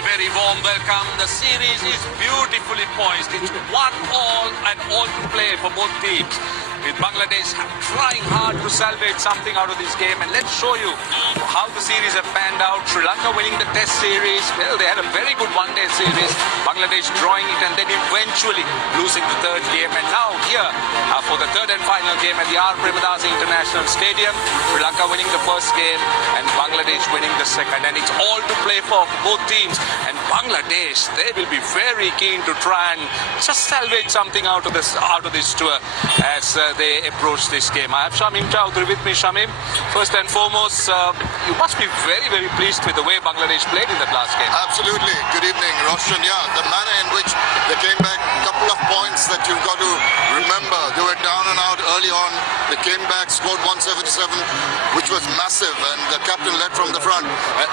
very warm welcome. The series is beautifully poised. It's 1-1 and all to play for both teams, with Bangladesh trying hard to salvage something out of this game. And let's show you how the series have panned out. Sri Lanka winning the test series. Well, they had a very good one-day series. Bangladesh drawing it and then eventually losing the third game. And now here for the third and final game at the R. Premadasa International Stadium, Sri Lanka winning the first game and Bangladesh winning the second. And it's all to play for both teams. And Bangladesh, they will be very keen to try and just salvage something out of this tour as they approach this game. I have Shamim Chowdhury with me. Shamim, first and foremost, you must be very, very pleased with the way Bangladesh played in that last game. Absolutely. Good evening, Roshan. Yeah, the manner in which they came back, a couple of points that you've got to remember. They were down and out early on. They came back, scored 177, which was massive, and the captain led from the front.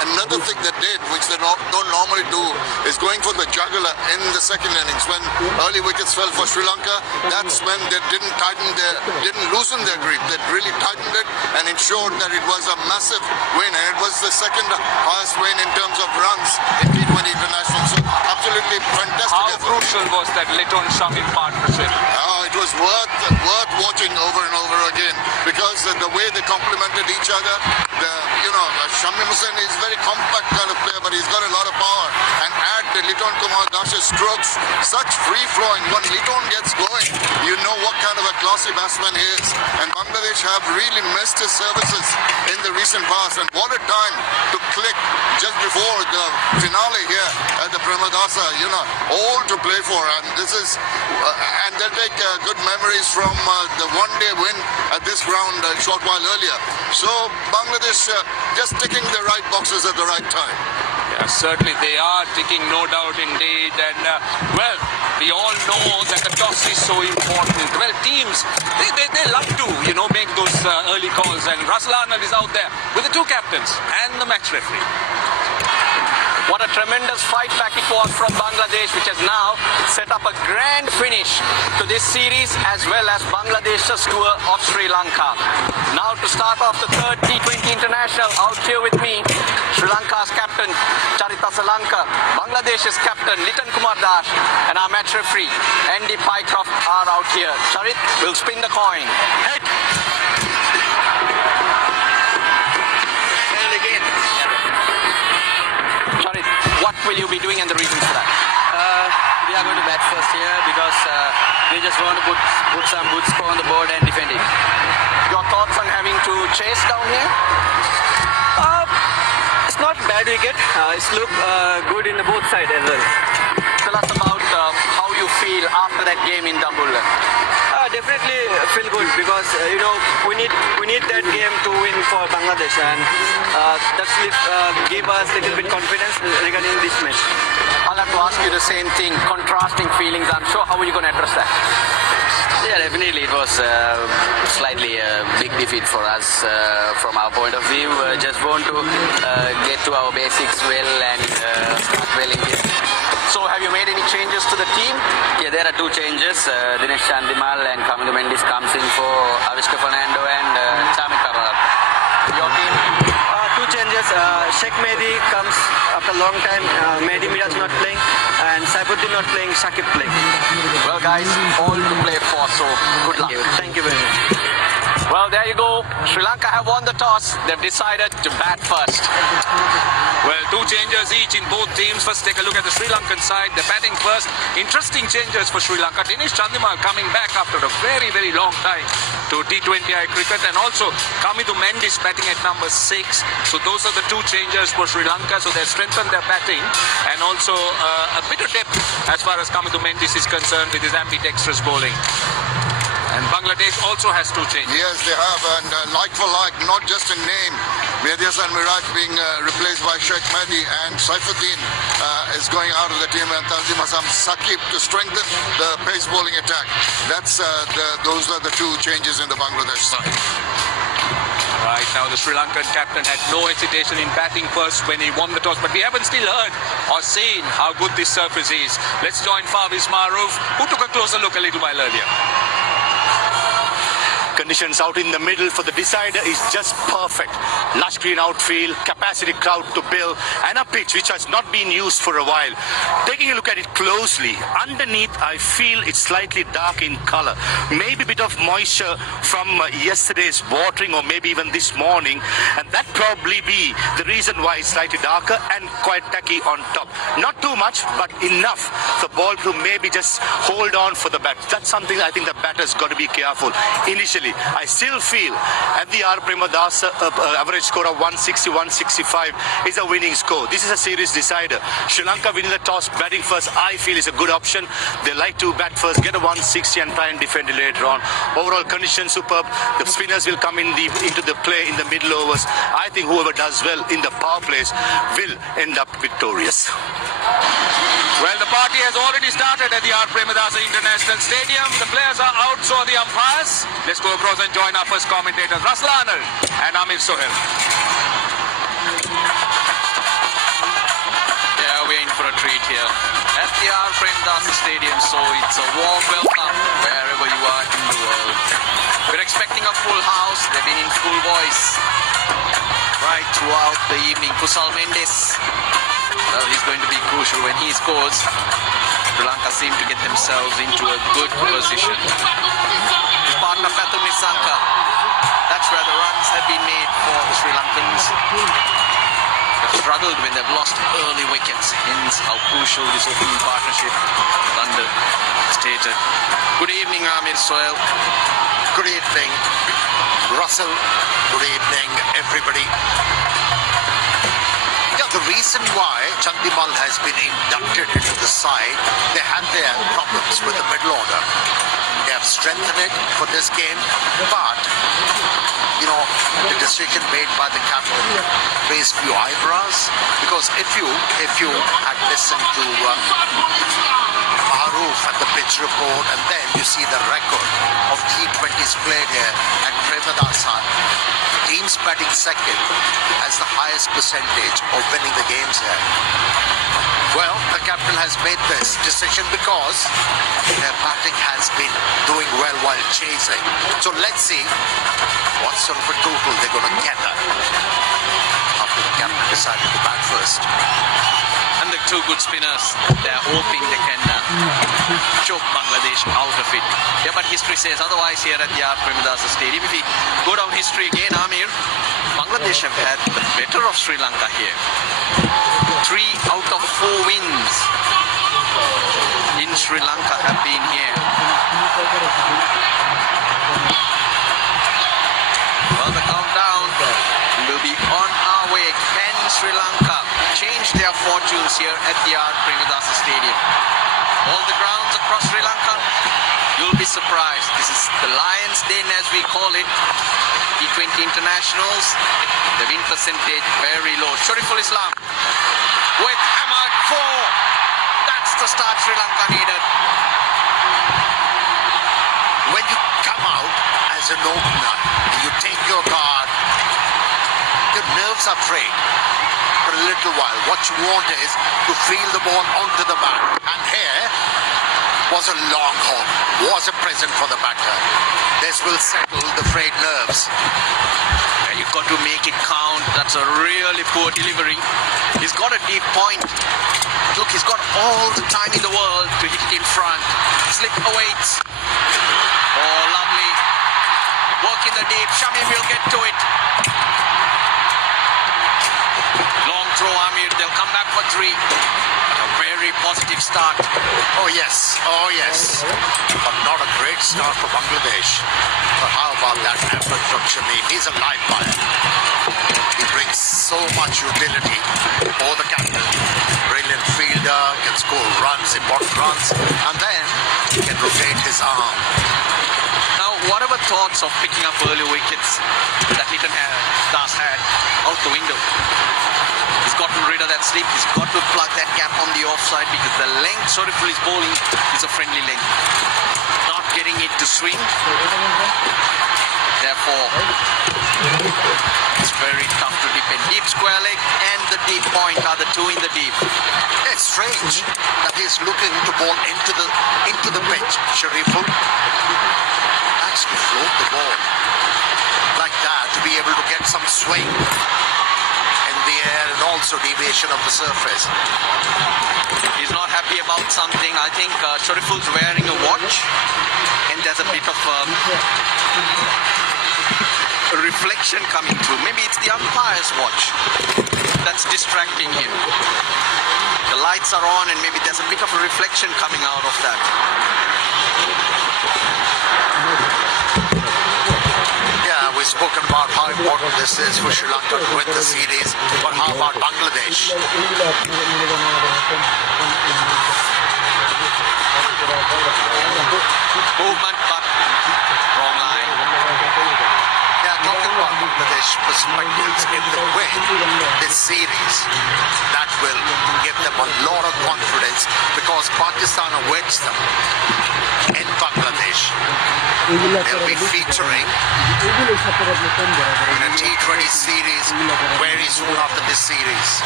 Another thing they did, which they don't normally do, is going for the jugular in the second innings. When early wickets fell for Sri Lanka, that's when they didn't loosen their grip. They really tightened it and ensured that it was a massive win, and it was the second highest win in terms of runs in T20 International. So absolutely fantastic. How effort. crucial was that Litton-Shamim partnership? It was worth watching over and over again, because the way they complemented each other. Shamim Hussain is a very compact kind of player, but he's got a lot of power. And add the Liton Kumar Dash's strokes, such free-flowing. When Liton gets going, you know what kind of a classy batsman he is. And Bangladesh have really missed his services in the recent past. And what a time to click just before the finale here at the Premadasa. All to play for. And this is, and they'll take good memories from the one-day win at this ground a short while earlier. So Bangladesh just ticking the right boxes at the right time. Yeah, certainly they are ticking, no doubt indeed. And well, we all know that the toss is so important. Well, teams, they love to, make those early calls. And Russell Arnold is out there with the two captains and the match referee. What a tremendous fight back it was from Bangladesh, which has now set up a grand finish to this series, as well as Bangladesh's tour of Sri Lanka. Now to start off the third T20 International, out here with me, Sri Lanka's captain, Charit Asalanka, Bangladesh's captain, Liton Kumar Dash, and our match referee, Andy Pycroft, are out here. Charit will spin the coin. Head. What will you be doing and the reasons for that? We are going to bat first here because we just want to put some good score on the board and defend it. Your thoughts on having to chase down here? It's not bad wicket. It's look good in the both sides as well. Tell us about how you feel after that game in Dabul. Definitely feel good because we need that game to win for Bangladesh, and that's give us a little bit confidence regarding this match. I'll have to ask you the same thing, contrasting feelings. I'm sure. How are you going to address that? Yeah, definitely it was slightly a big defeat for us from our point of view. Just want to get to our basics well and start well in this. So have you made any changes to the team? Yeah, there are two changes. Dinesh Chandimal and Kamindu Mendis comes in for Avishka Fernando and Chamit Karnal. Your team? Two changes. Sheikh Mehdi comes after a long time. Mehdi Miraj not playing, and Saifuddin not playing, Shakib playing. Well guys, all to play for, so good luck. Thank you very much. Well, there you go. Sri Lanka have won the toss. They've decided to bat first. Well, two changes each in both teams. First, take a look at the Sri Lankan side. They're batting first. Interesting changes for Sri Lanka. Dinesh Chandimal coming back after a very, very long time to T20I cricket. And also, Kamindu Mendis batting at number 6. So those are the two changes for Sri Lanka. So they've strengthened their batting. And also a bit of depth as far as Kamindu Mendis is concerned with his ambidextrous bowling. And Bangladesh also has two changes. Yes, they have, and like for like, not just in name. Mehdi Hasan Miraj being replaced by Sheikh Mehdi, and Saifuddin is going out of the team, and Tanzim Hassan Shakib to strengthen the pace bowling attack. Those are the two changes in the Bangladesh side. Right now, the Sri Lankan captain had no hesitation in batting first when he won the toss, but we haven't still heard or seen how good this surface is. Let's join Faviz Maroof, who took a closer look a little while earlier. Conditions out in the middle for the decider is just perfect. Lush green outfield, capacity crowd to Bill, and a pitch which has not been used for a while. Taking a look at it closely, underneath I feel it's slightly dark in color. Maybe a bit of moisture from yesterday's watering or maybe even this morning, and that probably be the reason why it's slightly darker and quite tacky on top. Not too much, but enough for ball to maybe just hold on for the bat. That's something I think the batter's got to be careful. Initially, I still feel at the R. Premadasa average score of 160, 165 is a winning score. This is a series decider. Sri Lanka winning the toss, batting first, I feel is a good option. They like to bat first, get a 160 and try and defend it later on. Overall condition superb. The spinners will come into the play in the middle overs. I think whoever does well in the power plays will end up victorious. Well, the party has already started at the R. Premadasa International Stadium. The players are out, so are the umpires. Let's go across and join our first commentators, Russell Arnold and Amir Sohail. Yeah, we're in for a treat here at the R. Premadasa Stadium, so it's a warm welcome wherever you are in the world. We're expecting a full house. They've been in full voice right throughout the evening. Kusal Mendes, well, he's going to be crucial when he scores. Sri Lanka seem to get themselves into a good position. His partner Pathum Nissanka, that's where the runs have been made for the Sri Lankans. They've struggled when they've lost early wickets, hence how crucial this opening partnership under stated. Good evening, Amir Sohail. Good evening, Russell. Good evening, everybody. Yeah, the reason why Chandimal has been inducted into the side, they had their problems with the middle order. They have strengthened it for this game, but you know, the decision made by the captain raised few eyebrows, because if you had listened to Maruf at the pitch report, and then you see the record of T20s played here at Premadasa, teams batting second has the highest percentage of winning the games here. Well, the captain has made this decision because their batting has been doing well while chasing. So let's see what sort of a total they're going to get after the captain decided to bat first. And the two good spinners, they're hoping they can choke Bangladesh out of it. Yeah, but history says otherwise here at the R. Premadasa Stadium. If we go down history again, Amir, Bangladesh have had the better of Sri Lanka here. 3 out of 4 wins in Sri Lanka have been here. Well, the countdown will be on our way. Can Sri Lanka change their fortunes here at the R. Premadasa Stadium? All the grounds across Sri Lanka, you'll be surprised. This is the Lions' Den, as we call it. T20 internationals, the win percentage very low. Shariful Islam with hammered 4. That's the start Sri Lanka needed. When you come out as an opener and you take your card, your nerves are frayed for a little while. What you want is to feel the ball onto the bat. And here was a long home, was a present for the batter. This will settle the frayed nerves. Yeah, you've got to make it count. That's a really poor delivery. He's got a deep point. Look, he's got all the time in the world to hit it in front. Slip awaits. Oh, lovely. Work in the deep. Shamim will get to it. Long throw, Amir. They'll come back for 3. A very positive start. Oh yes, but not a great start for Bangladesh. But how about that effort from Shamim? He's a live wire. He brings so much utility for the captain. Brilliant fielder, can score runs, important runs, and then he can rotate his arm. Now, whatever thoughts of picking up early wickets that Litton Das had, out the window. He's gotten rid of that slip. He's got to plug that gap on the offside, because the length Shariful is bowling is a friendly length. Not getting it to swing. Therefore, it's very tough to defend. Deep square leg and the deep point are the 2 in the deep. It's strange that he's looking to bowl into the pitch, Shariful. That has to float the ball like that to be able to get some swing in the air and also deviation of the surface. He's not happy about something. I think Shariful's wearing a watch and there's a bit of a reflection coming through. Maybe it's the umpire's watch that's distracting him. The lights are on and maybe there's a bit of a reflection coming out of that. Yeah, we've spoken about how important this is for Sri Lanka to win the series, but how about Bangladesh? Movement, but wrong line. Yeah, talking about Bangladesh perspectives, if they win this series, that will give them a lot of confidence because Pakistan awaits them in Bangladesh. They'll be featuring in a T20 series very soon after this series.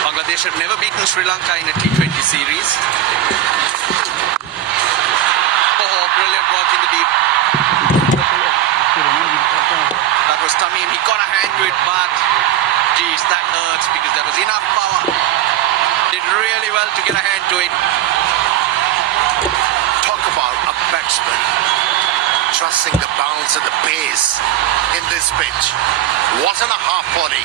Bangladesh have never beaten Sri Lanka in a T20 series. Oh, brilliant work in the deep. That was Tamim. He got a hand to it, but geez, that hurts because there was enough power. Did really well to get a hand to it. Talk about a batsman trusting the bounce and the pace in this pitch. Wasn't a half volley.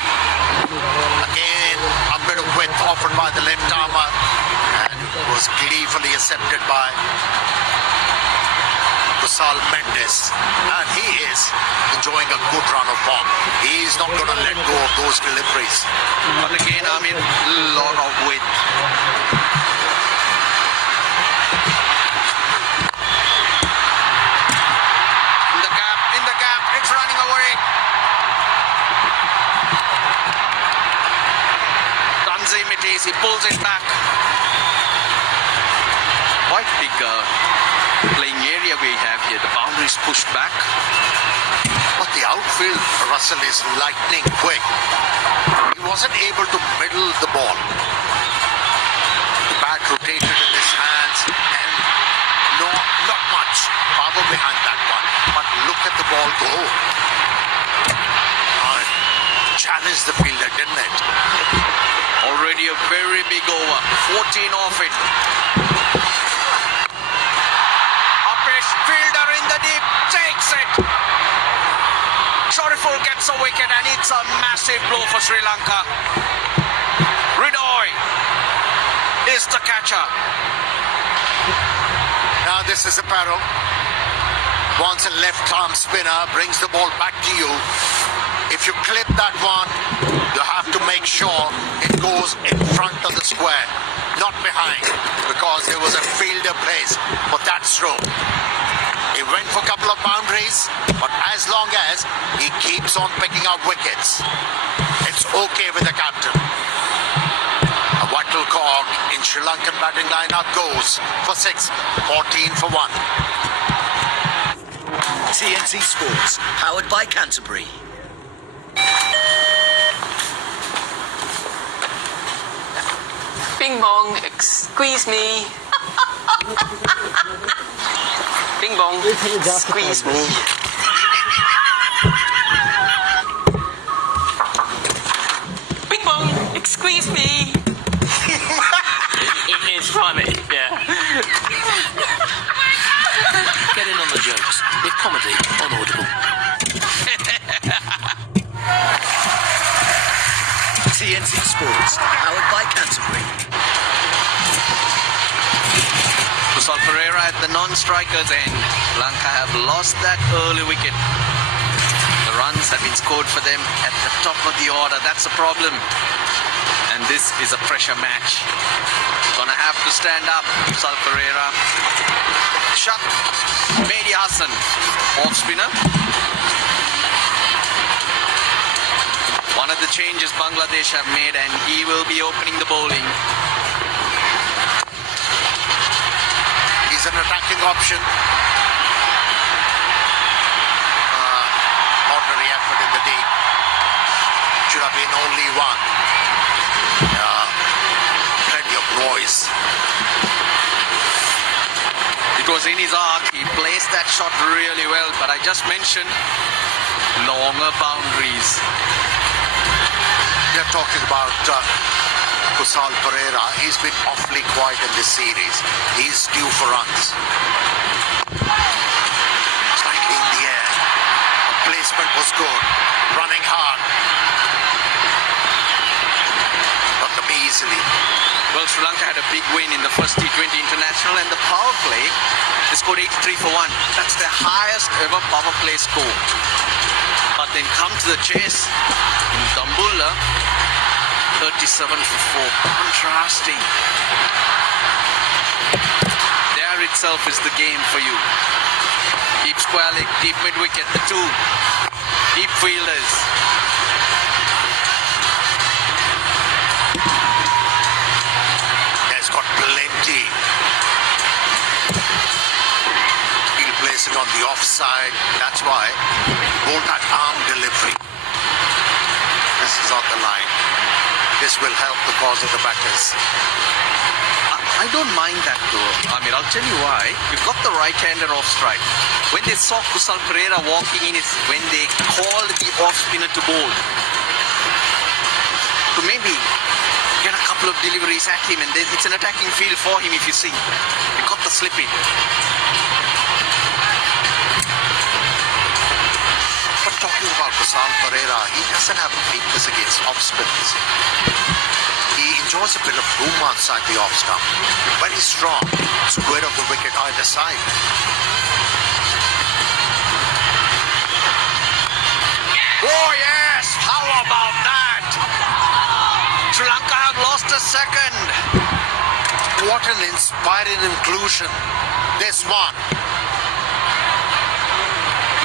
Again, a bit of width offered by the left armour and was gleefully accepted by Kusal Mendes. And he is enjoying a good run of form. He is not going to let go of those deliveries. But again, I mean, a lot of width. In the gap, it's running away. Tanzim it is, he pulls it back. Quite big playing area we have here. The boundary is pushed back. But the outfield, Russell, is lightning quick. He wasn't able to middle the ball. The bat rotated in his hands and not much power behind that one. But look at the ball go. Challenged the fielder, didn't it? Already a very big over. 14 off it. Upish, fielder in the deep, takes it. Shariful gets a wicket and it's a massive blow for Sri Lanka. Ridoy is the catcher. Now this is a peril. Once a left-arm spinner brings the ball back to you. If you clip that one, you have to make sure it goes in front of the square, not behind, because there was a fielder place for that stroke. He went for a couple of boundaries, but as long as he keeps on picking out wickets, it's okay with the captain. A vital cog in Sri Lankan batting lineup goes for 6, 14 for 1. TNT Sports, powered by Canterbury. Bing bong, squeeze me. Bing bong, squeeze me. Bing bong, squeeze me. It is funny, yeah. Get in on the jokes with comedy on Audible. TNT Sports, powered by Canterbury. Kusal Perera at the non-strikers end. Lanka have lost that early wicket. The runs have been scored for them at the top of the order. That's a problem. And this is a pressure match. Gonna have to stand up, Kusal Perera. Shot. Mehdi Hassan, off spinner. One of the changes Bangladesh have made, and he will be opening the bowling. He's an attacking option. Ordinary effort in the deep. Should have been only one. Plenty of noise. It was in his arc. He placed that shot really well, but I just mentioned longer boundaries. They're talking about Kusal Pereira. He's been awfully quiet in this series. He's due for runs. Slightly in the air. The placement was good. Running hard. Got them easily. Well, Sri Lanka had a big win in the first T20 International, and the power play, they scored 83 for 1. That's their highest ever power play score. But then come to the chase in Dambulla, 37 for 4. Contrasting. There itself is the game for you. Deep square leg, deep mid wicket, the two deep fielders. Has got plenty. He'll place it on the offside. That's why Bolt had arm delivery. This is on the line. This will help the cause of the batters. I don't mind that though. I mean, I'll tell you why. You've got the right-hander off strike. When they saw Kusal Pereira walking in, it's when they called the off-spinner to bowl. To maybe get a couple of deliveries at him, and then it's an attacking field for him if you see. He got the slip in. But talking about Kusal Pereira, he doesn't have a weakness against off spinners. He enjoys a bit of room outside the off stump. Very strong. Square of the wicket either side. Oh yes! How about that? Sri Lanka have lost a second. What an inspiring inclusion. This one.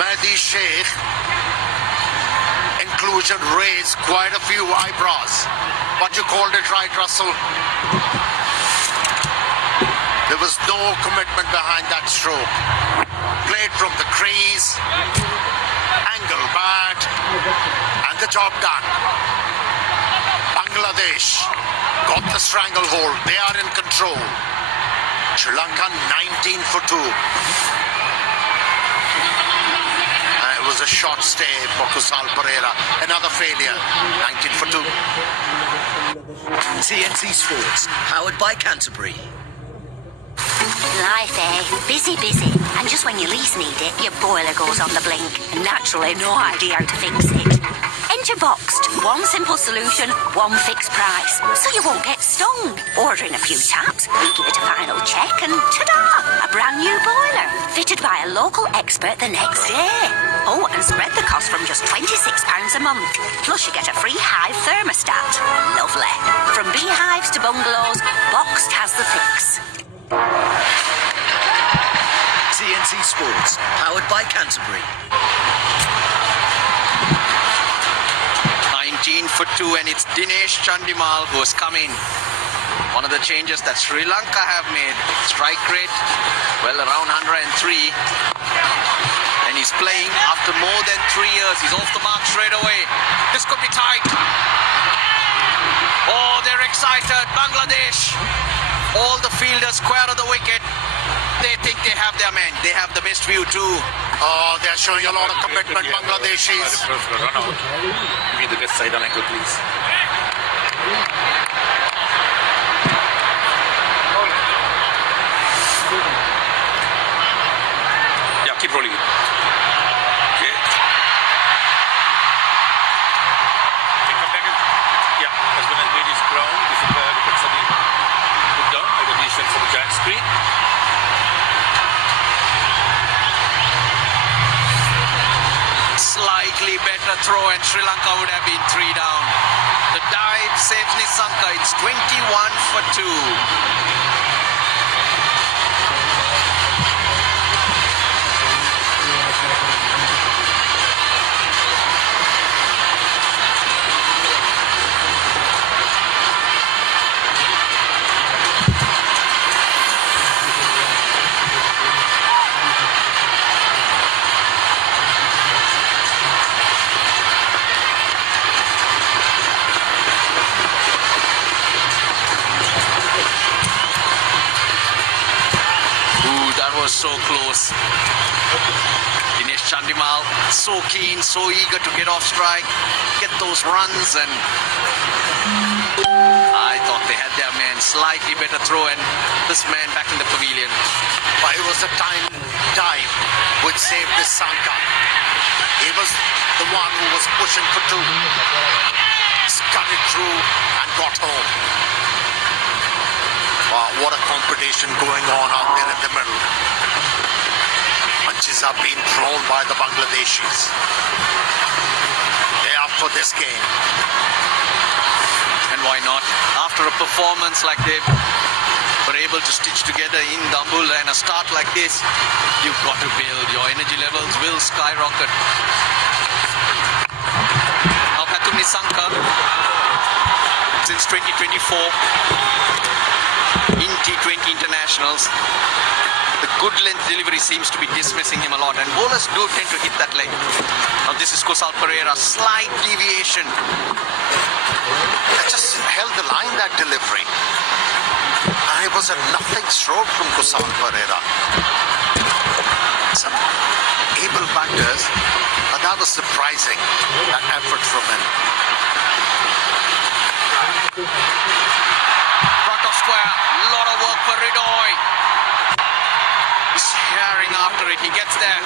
Mehdi Sheikh. Inclusion raised quite a few eyebrows. What you called it right, Russell? There was no commitment behind that stroke. Played from the crease. Angle bat. And the job done. Bangladesh got the stranglehold. They are in control. Sri Lanka 19 for 2. It was a short stay for Kusal Pereira. Another failure. 19 for 2. TNT Sports, powered by Canterbury. Life, eh? Busy, busy. And just when you least need it, your boiler goes on the blink. And naturally, no idea how to fix it. Enter Boxed. One simple solution, one fixed price. So you won't get stung. Order in a few taps, give it a final check, and ta-da! A brand new boiler. Fitted by a local expert the next day. Oh, and spread the cost from just £26 a month. Plus you get a free Hive thermostat. Lovely. From beehives to bungalows, Boxed has the fix. TNT Sports, powered by Canterbury. 19 for 2, and it's Dinesh Chandimal who has come in. One of the changes that Sri Lanka have made. Strike rate, well, around 103. And he's playing after more than 3 years. He's off the mark straight away. This could be tight. Oh, they're excited. Bangladesh. All the fielders square of the wicket. They think they have their man. They have the best view too. Oh, they're showing a lot of commitment, Bangladeshis. Run out. Give me the best side on angle, please. Yeah, keep rolling it. Okay. Okay, come back. Yeah, husband has made his ground. This is where the put down. I got the shot for the giant screen. Slightly better throw, and Sri Lanka would have been 3 down. The dive saves Nissanka. It's 21 for 2. close. Dinesh Chandimal, so keen, so eager to get off strike, get those runs, and I thought they had their man. Slightly better throw, and this man back in the pavilion. But it was a time dive which saved Nissanka. He was the one who was pushing for two. Scudded through and got home. Wow, what a competition going on out there in the middle. Punches are being thrown by the Bangladeshis. They're up for this game. And why not? After a performance like they were able to stitch together in Dambul, and a start like this, you've got to build. Your energy levels will skyrocket. Now Pathum Nissanka, since 2024 in T20 internationals, the good length delivery seems to be dismissing him a lot, and bowlers do tend to hit that leg. Now this is Kusal Perera, slight deviation. That just held the line, that delivery. And it was a nothing stroke from Kusal Perera. Some able batters, but that was surprising, that effort from him. Front of square, lot of work for Ridoy. He's tearing after it, he gets there.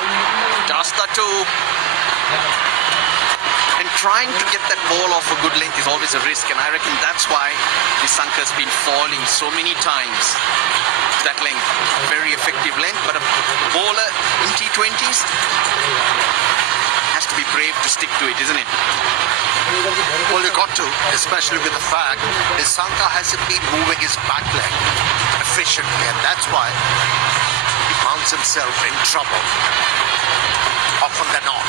Does the two. And trying to get that ball off a good length is always a risk, and I reckon that's why Nissanka's been falling so many times. That length, very effective length, but a bowler in T20s has to be brave to stick to it, isn't it? Well, you got to, especially with the fact Nissanka hasn't been moving his back leg efficiently, and that's why he finds himself in trouble often than not.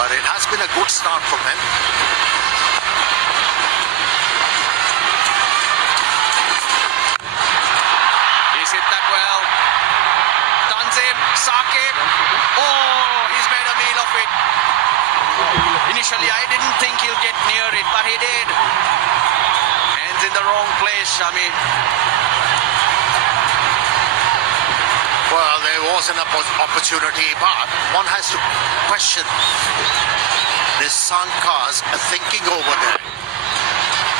But it has been a good start from him. He's hit that well. Tanzim, Saqib. Oh, he's made a meal of it. Initially, I didn't think he'll get near it, but he did. Hands in the wrong place, Shami. Well, there was an opportunity, but one has to question Nissanka's thinking over there.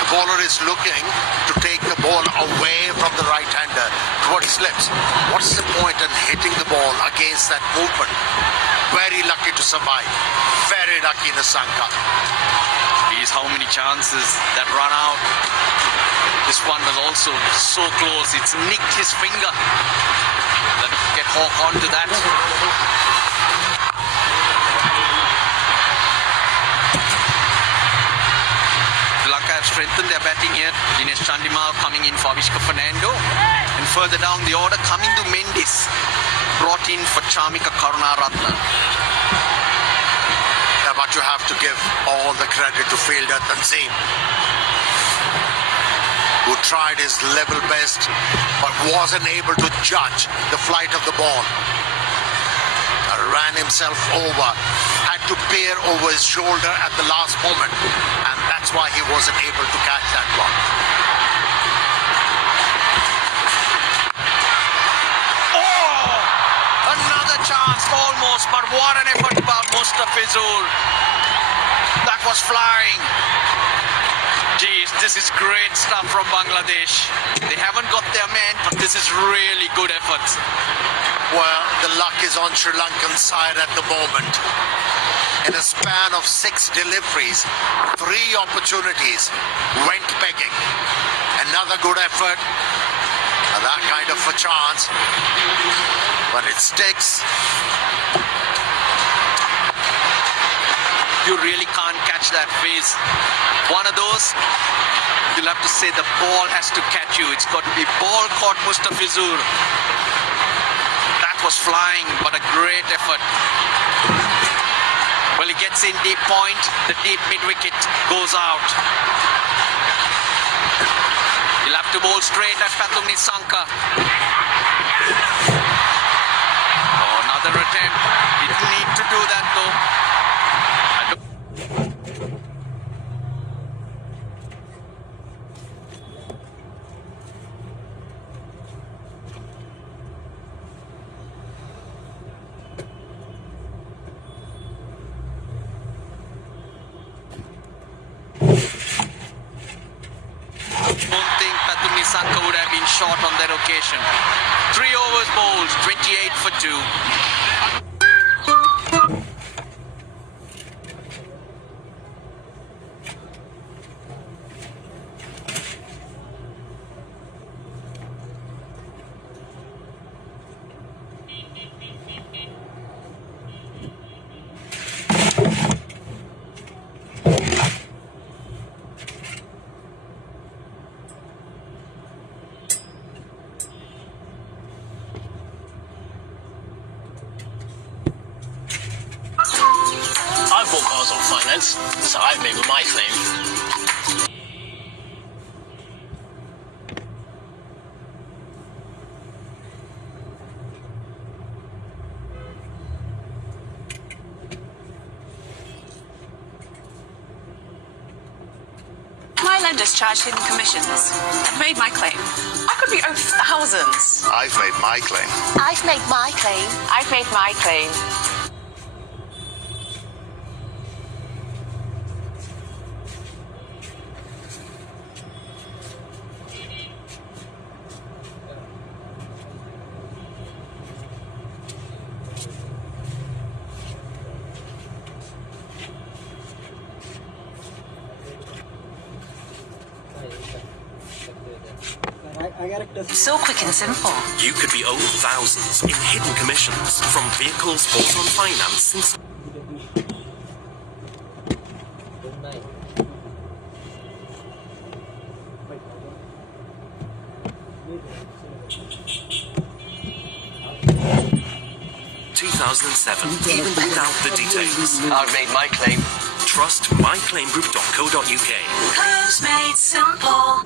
The bowler is looking to take the ball away from the right-hander towards slips. What's the point in hitting the ball against that movement? Very lucky to survive. Very lucky, Nissanka. Geez, how many chances that run out. This one was also so close. It's nicked his finger. Let him get Hawk onto that. Sri Lanka have strengthened their batting here. Dinesh Chandimal coming in for Avishka Fernando. And further down the order, coming to Mendis. Brought in for Chamika Karunaratne. Yeah, but you have to give all the credit to fielder Tanzim, who tried his level best but wasn't able to judge the flight of the ball. Ran himself over, had to peer over his shoulder at the last moment, and that's why he wasn't able to catch that one. Oh! Another chance, almost, but what an effort by Mustafizur. That was flying. Geez, this is great stuff from Bangladesh. They haven't got their man, but this is really good effort. Well, the luck is on Sri Lankan side at the moment. In a span of 6 deliveries, 3 opportunities went begging. Another good effort, that kind of a chance, but it sticks. You really can't catch that phase. One of those, you'll have to say the ball has to catch you. It's got to be ball caught Mustafizur. That was flying, but a great effort. Well, he gets in deep point, the deep mid-wicket goes out. He'll have to bowl straight at Pathum Nissanka. Oh, another attempt. Didn't need to do that though. on that occasion. 3 overs bowled, 28 for 2. I've bought cars on finance, so I've made my claim. My lender's charged hidden commissions. I've made my claim. I could be owed thousands. I've made my claim. I've made my claim. I've made my claim. So quick and simple. You could be owed thousands in hidden commissions from vehicles bought on finance since... ...2007, even without the details. I've made my claim. Trust myclaimgroup.co.uk. Claims made simple.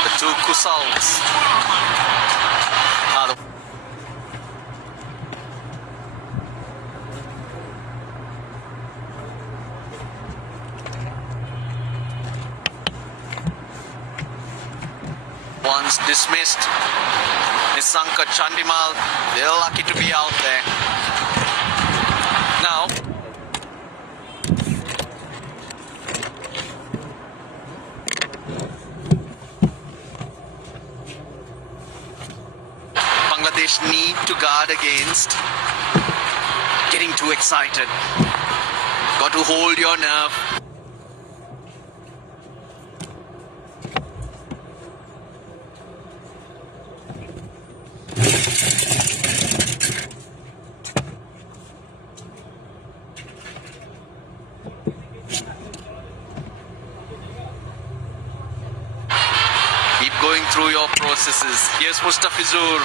The 2 Kusals are the ones dismissed. Nisanka Chandimal, they're lucky to be out there. Now, Bangladesh need to guard against getting too excited. Got to hold your nerve. Keep going through your processes. Here's Mustafizur.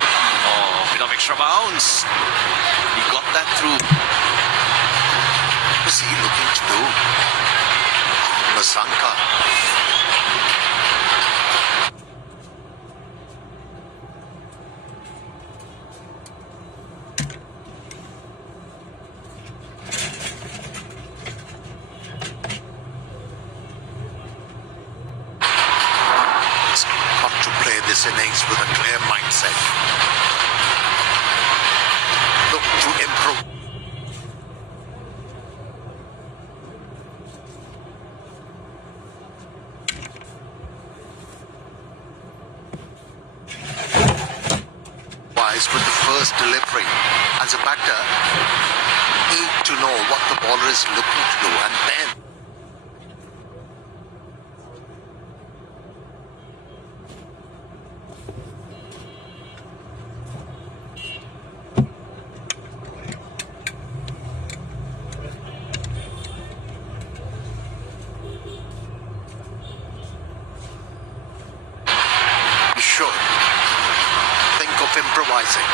Oh, bit of extra bounce. He got that through. What is he looking to do? Masanka. He's got to play this innings with a clear mindset. Look to improve. With the first delivery as a batter, need to know what the bowler is looking to do, and then you should think of improvising.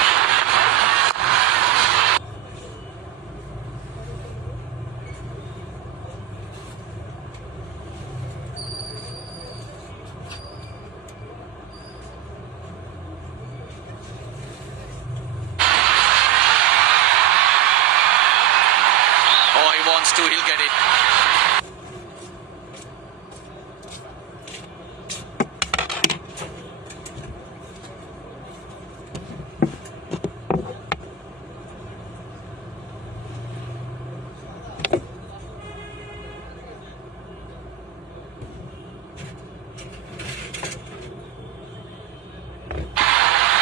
has to, he'll get it.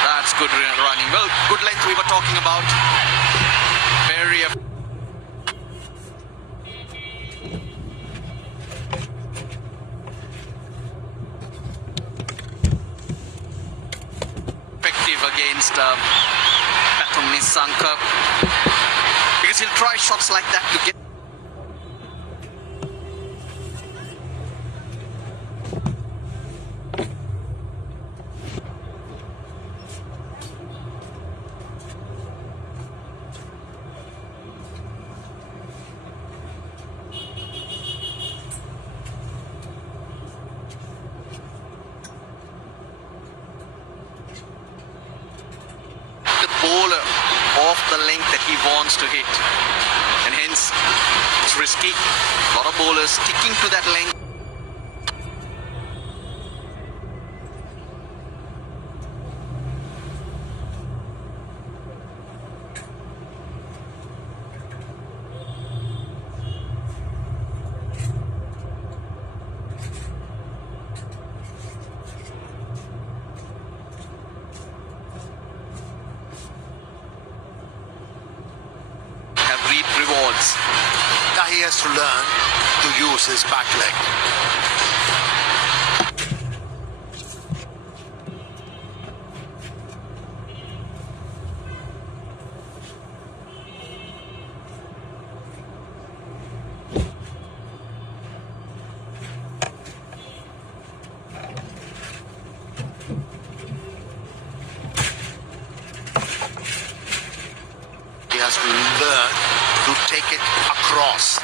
That's good running. Well, good length we were talking about. Very effective against Pathum Nissanka, because he'll try shots like that to get. Bowler off the length that he wants to hit, and hence it's risky. A lot of bowlers sticking to that length. Reap rewards. Now he has to learn to use his back leg. He has to learn to take it across.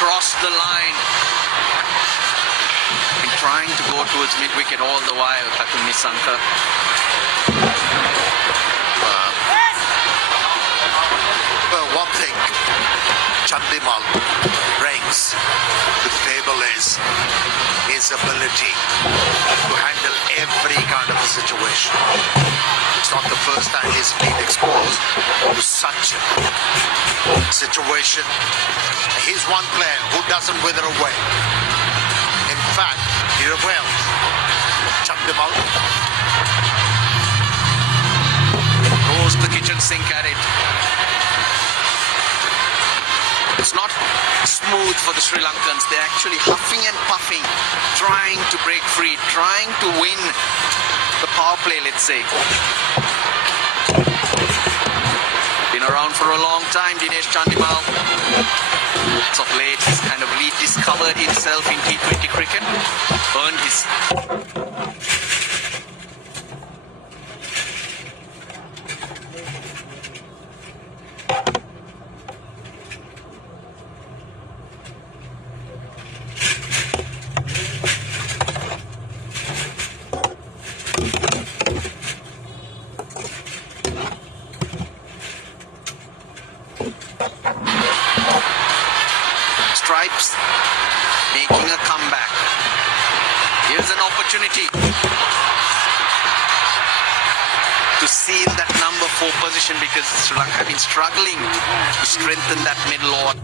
Across the line. Been trying to go towards mid-wicket all the while, Pathum Nissanka. Well, one thing Chandimal brings to the table is his ability to handle every kind of a situation. It's not the first time he's been exposed to such a situation. He's one player who doesn't wither away. In fact, he rebels. Chandimal Throws the kitchen sink at it. It's not smooth for the Sri Lankans. They're actually huffing and puffing, trying to break free, trying to win the power play, let's say. Been around for a long time, Dinesh Chandimal. Of late, he's kind of rediscovered himself in T20 cricket, earned his... Stripes making a comeback. Here's an opportunity to seal that number 4 position, because Sri Lanka have been struggling to strengthen that middle order.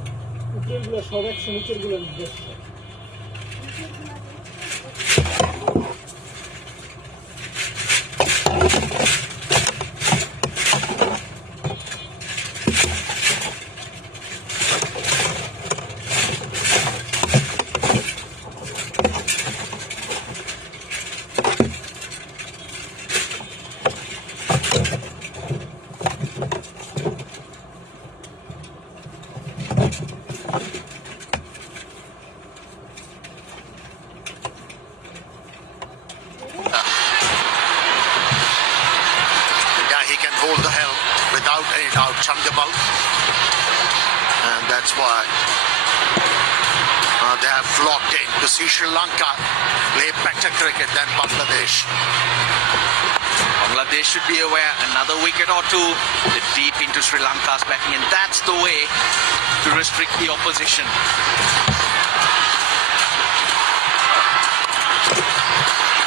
Yeah, he can hold the helm without any doubt, Chandimal. And that's why they have flocked in to see Sri Lanka play better cricket than Bangladesh. Bangladesh should be aware another wicket or two, they're deep into Sri Lanka's batting, and that's the way to restrict the opposition.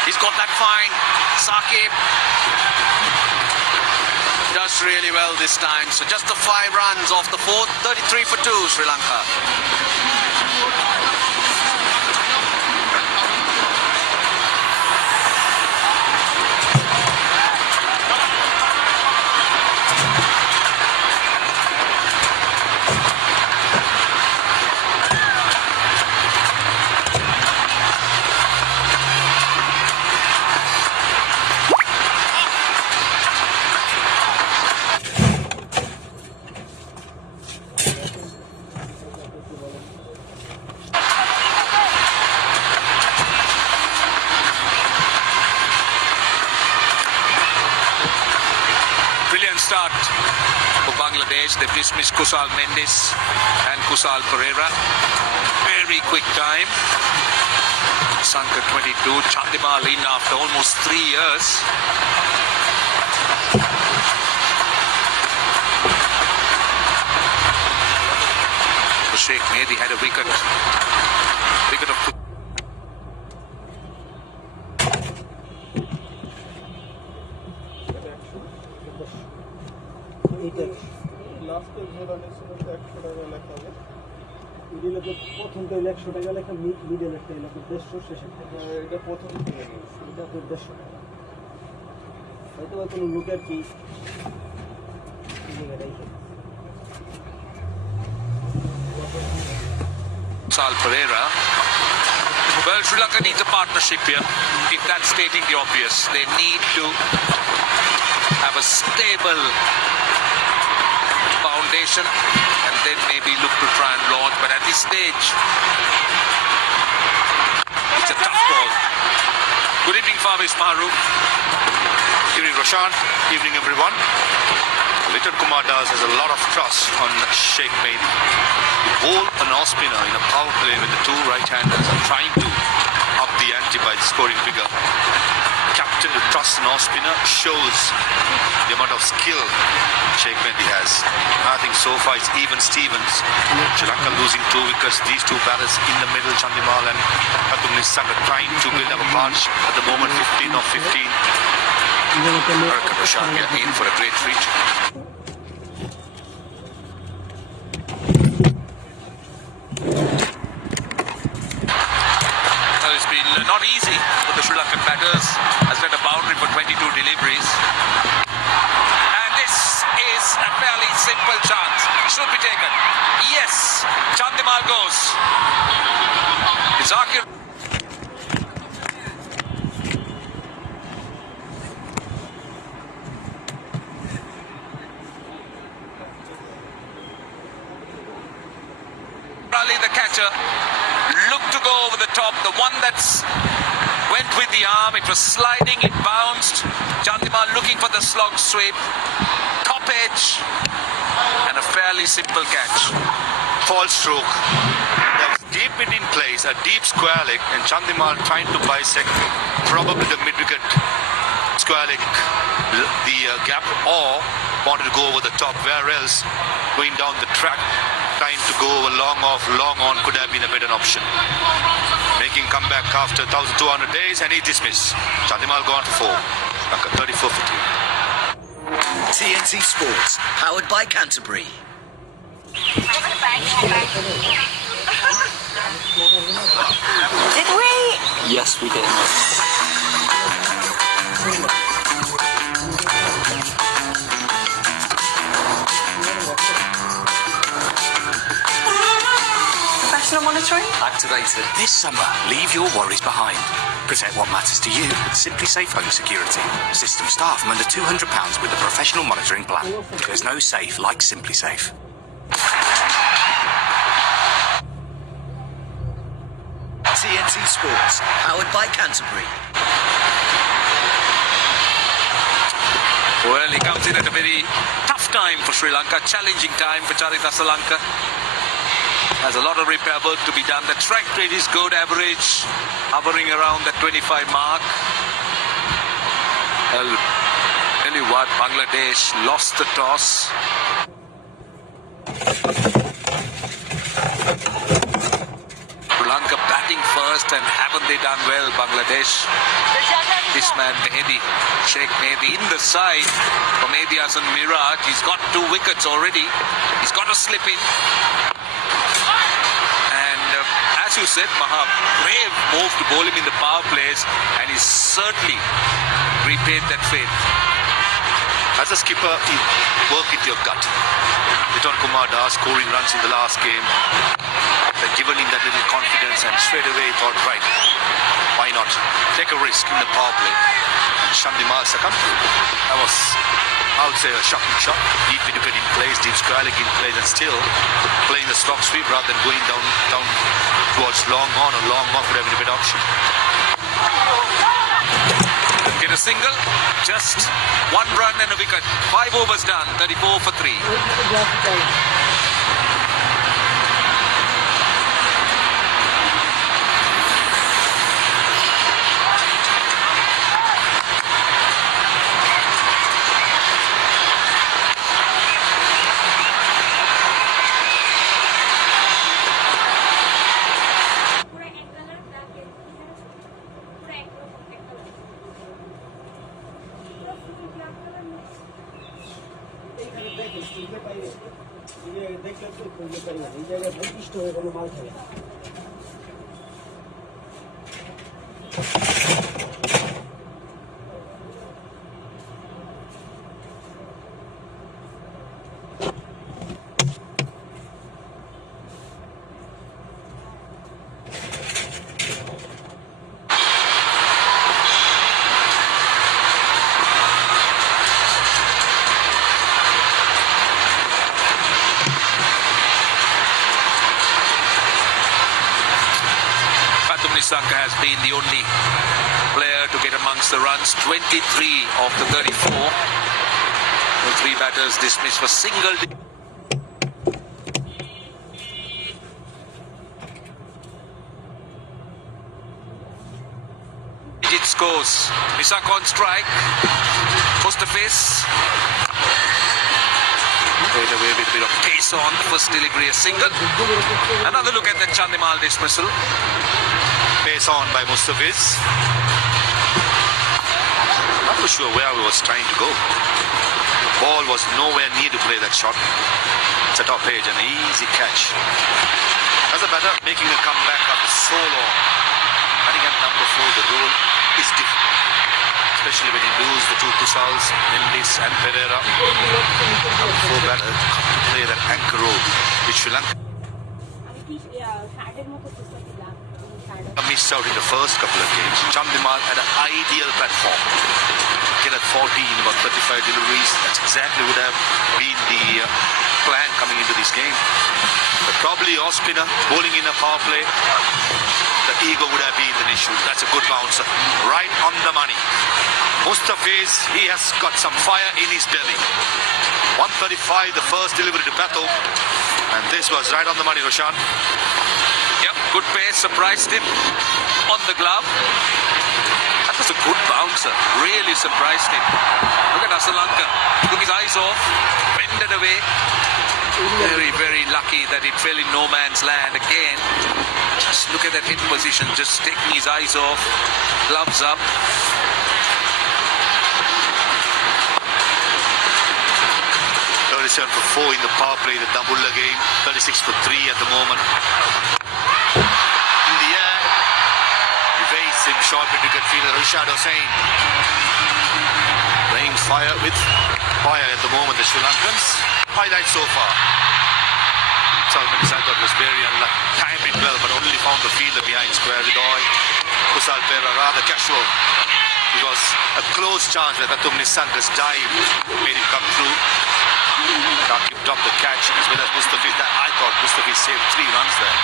He's got that fine. Saqib does really well this time. So just the 5 runs off the 4th, 33 for 2, Sri Lanka. Start for Bangladesh. They've dismissed Kusal Mendis and Kusal Pereira. Very quick time. Sankar 22. Chandimal in after almost 3 years. Sheikh Mehdi had a wicket. Wicket of প্রথমটা 100 টাকা লেখা middle একটা এলাকা 150 শেষের এটা প্রথম থেকে এটা 150 টাকা হয়তো কোনো লোকের কি Sal Pereira. Well, Sri Lanka needs a partnership here. If that's stating the obvious, they need to have a stable foundation and then maybe look to try and launch. But at this stage, it's a tough ball. Good evening, Fawaz Mahrukh. Evening, Roshan. Evening, everyone. Vitor Kumar Das has a lot of trust on Sheikh Mehdi. To bowl an off spinner in a power play with the 2 right-handers are trying to up the ante by scoring bigger. Captain to trust an off spinner shows the amount of skill Sheikh Mehdi has. I think so far it's even Stevens. Sri Lanka losing 2 wickets. These 2 batters in the middle, Chandimal and Pathum Nissanka, trying to build up a partnership. At the moment, 15 of 15. Barakat Roshan in for a great reach. It's been not easy for the Sri Lankan batters. Has led a boundary for 22 deliveries. And this is a fairly simple chance. Should be taken. Yes, Chandimal goes. Zakir. Ali, the catcher, looked to go over the top. The one that's went with the arm. It was sliding. It bounced. Chandimal looking for the slog sweep. Top edge. And a fairly simple catch. False stroke. That was deep in place, a deep square leg, and Chandimal trying to bisect probably the mid-wicket square leg, the gap, or wanted to go over the top. Where else, going down the track, trying to go over long off, long on could have been a better option. Making comeback after 1,200 days, and he dismissed. Chandimal gone to 4. Lanka 34 for 3. TNT Sports, powered by Canterbury. Did we? Yes, we did. Professional monitoring? Activated. This summer, leave your worries behind. Protect what matters to you with Simply Safe Home Security. System start from under £200 with a professional monitoring plan. There's no safe like Simply Safe. Sports, powered by Canterbury. Well, he comes in at a very tough time for Sri Lanka, challenging time for Charith Asalanka. Has a lot of repair work to be done. The strike rate is good, average, hovering around the 25 mark. Well, tell you what, Bangladesh lost the toss. Sri Lanka batting first, and haven't they done well, Bangladesh? This man Mehdi, Sheikh Mehdi in the side for Mehdi Hasan Miraj. He's got 2 wickets already. He's got to slip in. And as you said, Maha, brave move to bowl him in the power plays, and he's certainly repaid that fate. As a skipper, you work with your gut. Biton Kumar Das scoring runs in the last game. They've given him that little confidence, and straight away he thought, right, why not take a risk in the power play? And Chandimal succumbed. That was, I would say, a shocking shot. Deep wicket in place, deep square leg in place, and still playing the stock sweep rather than going down towards long on or long off would have been a better option. Get a single, just 1 run and a wicket. 5 overs done, 34 for 3. Nissanka has been the only player to get amongst the runs. 23 of the 34. The 3 batters dismissed for single. It scores. Nissanka on strike. Mustafiz. Straight away with a bit of pace on. First delivery, a single. Another look at the Chandimal dismissal. Pace on by Mustafiz. Not too sure where he was trying to go. Ball was nowhere near to play that shot. It's a top edge and an easy catch. As a batter, making a comeback after so long. I think at number 4, the role is different. Especially when you lose the 2 Kusals, Mendes and Pereira. Number 4 batter come to play that anchor role with Sri Lanka. Missed out in the first couple of games. Chandimal had an ideal platform. Get at 40 in about 35 deliveries. That's exactly would have been the plan coming into this game. But probably off-spinner bowling in a power play, the ego would have been an issue. That's a good bouncer. Right on the money. Mustafiz, he has got some fire in his belly. 135, the first delivery to Pato. And this was right on the money, Roshan. Yep, good pace, surprised him on the glove. That was a good bouncer, really surprised him. Look at Asalanka, took his eyes off, bended away. Very, very lucky that it fell in no man's land again. Just look at that hit position, just taking his eyes off, gloves up. For 4 in the power play, the Dambulla game, 36 for 3 at the moment. In the air, evades him short mid-wicket fielder Rashad Hossain. Playing fire with fire at the moment, the Sri Lankans. Highlight so far. Salman I thought was very unlucky. Timed it well, but only found the fielder behind square with Oy. Kusal Pereira rather casual. It was a close chance where Pathum Nissanka's dive made him come through. Shakib dropped the catch as well as Mustafiz. I thought Mustafiz saved 3 runs there.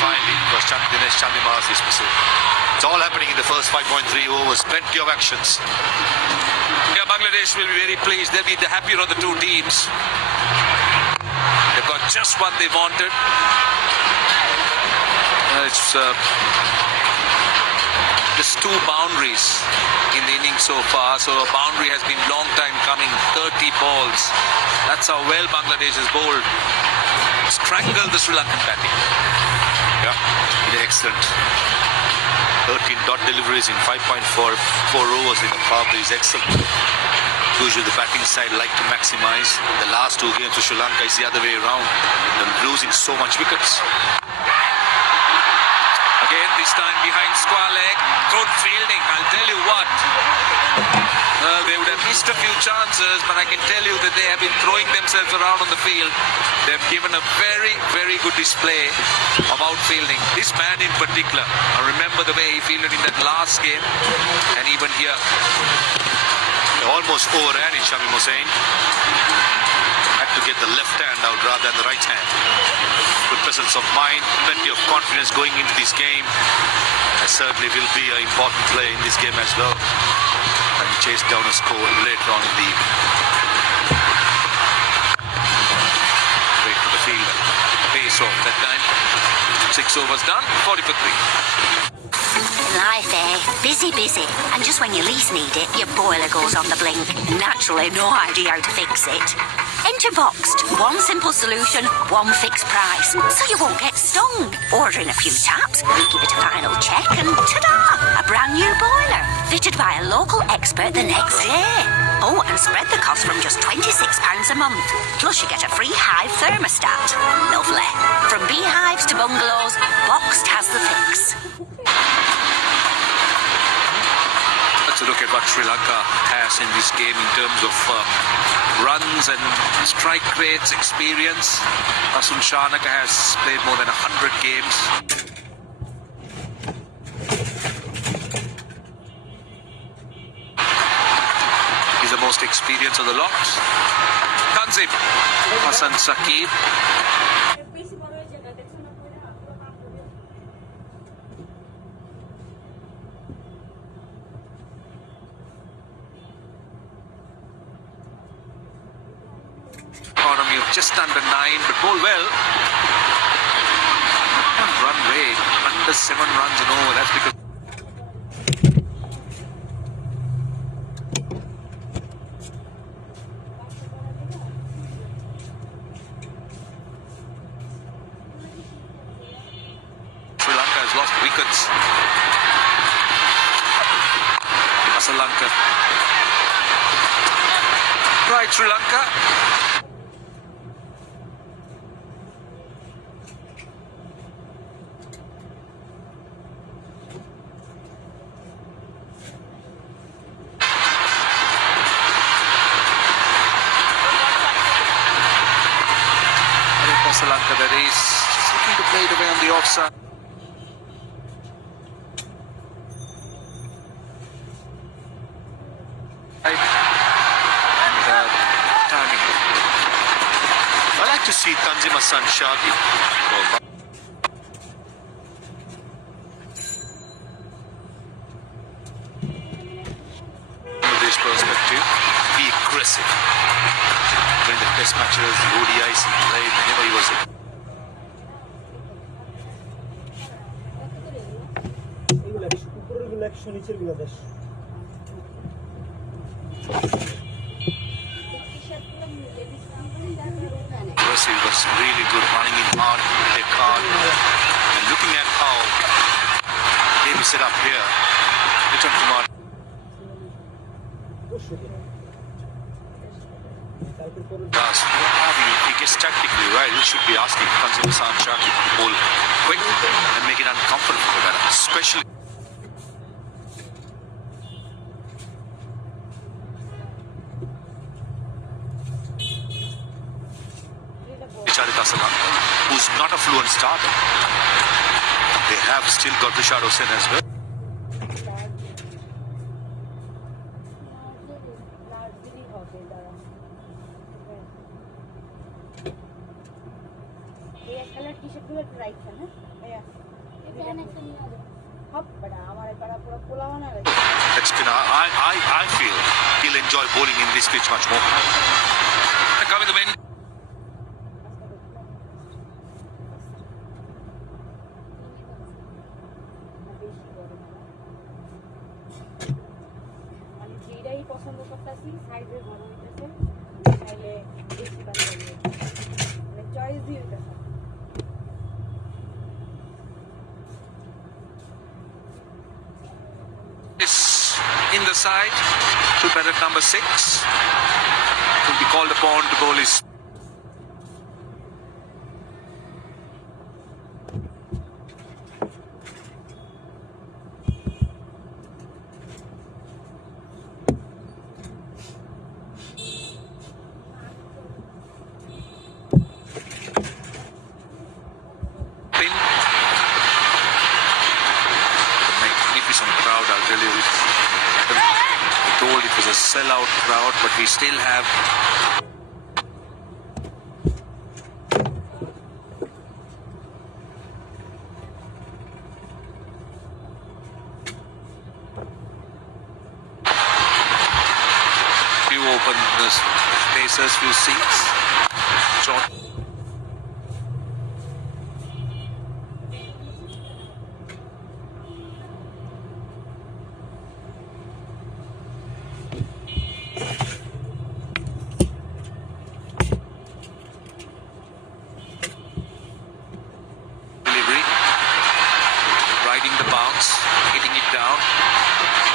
Finally, it was Dinesh Chandimal's dismissal. It's all happening in the first 5.3 overs. Plenty of actions. Yeah, Bangladesh will be very pleased. They'll be the happier of the two teams. They've got just what they wanted. It's just 2 boundaries in the innings so far. So a boundary has been long time coming. 30 balls. That's how well Bangladesh has bowled. Strangled the Sri Lankan batting. Yeah, excellent. 13 dot deliveries in 5.4 overs in the power play is excellent. Usually the batting side like to maximize. The last 2 games to Sri Lanka is the other way around. They're losing so much wickets. Again, this time behind square leg. Good fielding, I'll tell you what. Well, they would have missed a few chances, but I can tell you that they have been throwing themselves around on the field. They've given a very, very good display of outfielding. This man in particular, I remember the way he fielded in that last game, and even here. They almost overran it, Shamim Hussain. Had to get the left hand out rather than the right hand. Good presence of mind, plenty of confidence going into this game. And certainly will be an important play in this game as well. And chase down a score later on in the evening. Straight to the field. Pace off that time. 6 overs done, 40 for 3. Life, eh? Busy, busy. And just when you least need it, your boiler goes on the blink. Naturally, no idea how to fix it. Enter Boxed. 1 simple solution, 1 fixed price. So you won't get stung. Order in a few taps, we give it a final check, and ta-da! A brand new boiler. Fitted by a local expert the next day. Oh, and spread the cost from just £26 a month. Plus you get a free Hive thermostat. Lovely. From beehives to bungalows, Boxed has the fix. Let's look at what Sri Lanka has in this game in terms of runs and strike rates, experience. Asun Shanaka has played more than 100 games. He's the most experienced of the lot. Tanzim Hasan Saqib. Economy of just under 9, but bowl well. And run rate under 7 runs and over. That's because Sri Lanka has lost wickets. Sri Lanka. Right, Sri Lanka. Sri Lanka, that is looking to play it away on the offside. And timing. I like to see Tanzim Hasan Saqib. From this perspective, be aggressive. When the test matches, the ODIs he played, whenever he was aggressive, was really good, running in hard, take hard. And looking at how game is set up here, Nitin Kumar. He gets tactically right. We should be asking Tanzim Hasan Saqib to bowl quick and make it uncomfortable for that, especially. Charita Sri Lanka, who's not a fluent starter. They have still got Rishad Hossain as well. ये colour T shirt पूरा right है ना भैया ये पहनने से नहीं आ जाए अब बड़ा हमारे बड़ा पूरा पुला होना है That's I feel he'll enjoy bowling in this pitch much more. Coming the wind. মানে যেটাই পছন্দ করতেছি সাইজের বড় হইতেছে তাহলে বেশি ভালো লাগে মানে চয়েস দিয়ে হইতেছে Is in the side to bat at number 6. Will be called upon to bowl his. Magnificent crowd, I'll tell you. Told it was a sellout crowd, but we still have few open spaces, few seats. Short. Delivery. Riding the bounce, hitting it down.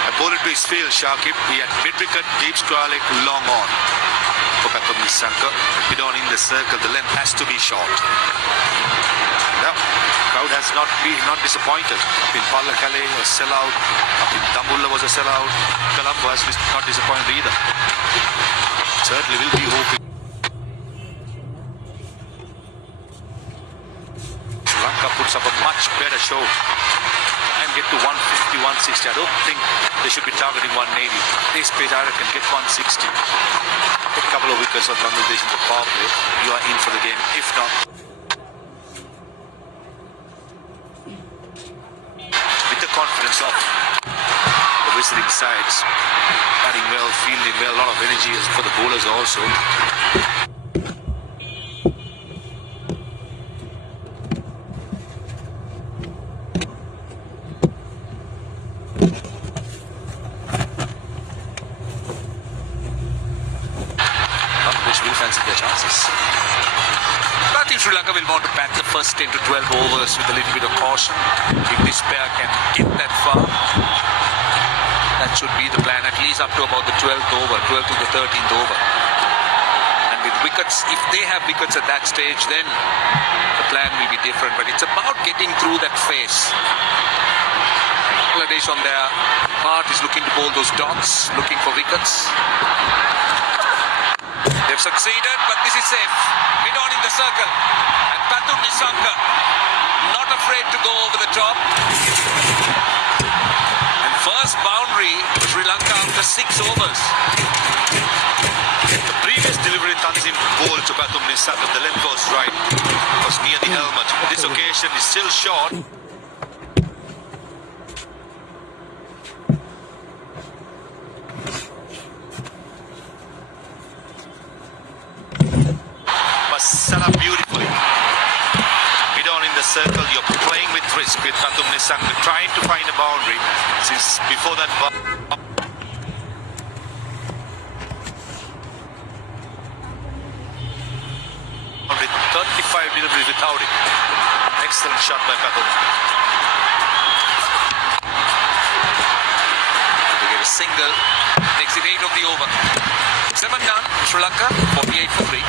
A bowler to his field, Shakib. He had mid-wicket, deep square-leg, long on. For Pathum Nissanka, mid on in the circle, the length has to be short. Now, crowd has not disappointed. Up in Pallakale, a sellout. Up in Dambulla was a sellout. Colombo has not disappointed either. Certainly will be hoping. Sri Lanka puts up a much better show. And get to 150, 160. I don't think they should be targeting 180. This pitch, I reckon, get 160. Take a couple of wickets on Bangladesh in the power play. You are in for the game. If not, with the confidence of the visiting sides, batting well, fielding well, a lot of energy for the bowlers also. Bangladesh will fancy their chances. I think Sri Lanka will want to bat the first 10 to 12 overs with a little bit of caution. If this pair can get that far, that should be the plan, at least up to about the 12th over, 12th to the 13th over. And with wickets, if they have wickets at that stage, then the plan will be different. But it's about getting through that phase. Bangladesh on their part is looking to bowl those dots, looking for wickets. They've succeeded, but this is safe. Mid on in the circle. And Pathum Nissanka not afraid to go over the top. And first boundary, Sri Lanka after 6 overs. The previous delivery, Tanzim bowled to Pathum Nissanka. The length was right. It was near the helmet. This occasion is still short. Set up beautifully. Mid on in the circle, you're playing with risk with Pathum Nissanka, trying to find a boundary since before that. With 35 deliveries without it. Excellent shot by Pathum. They get a single, makes it 8 of the over. 7 done, Sri Lanka, 48 for 3.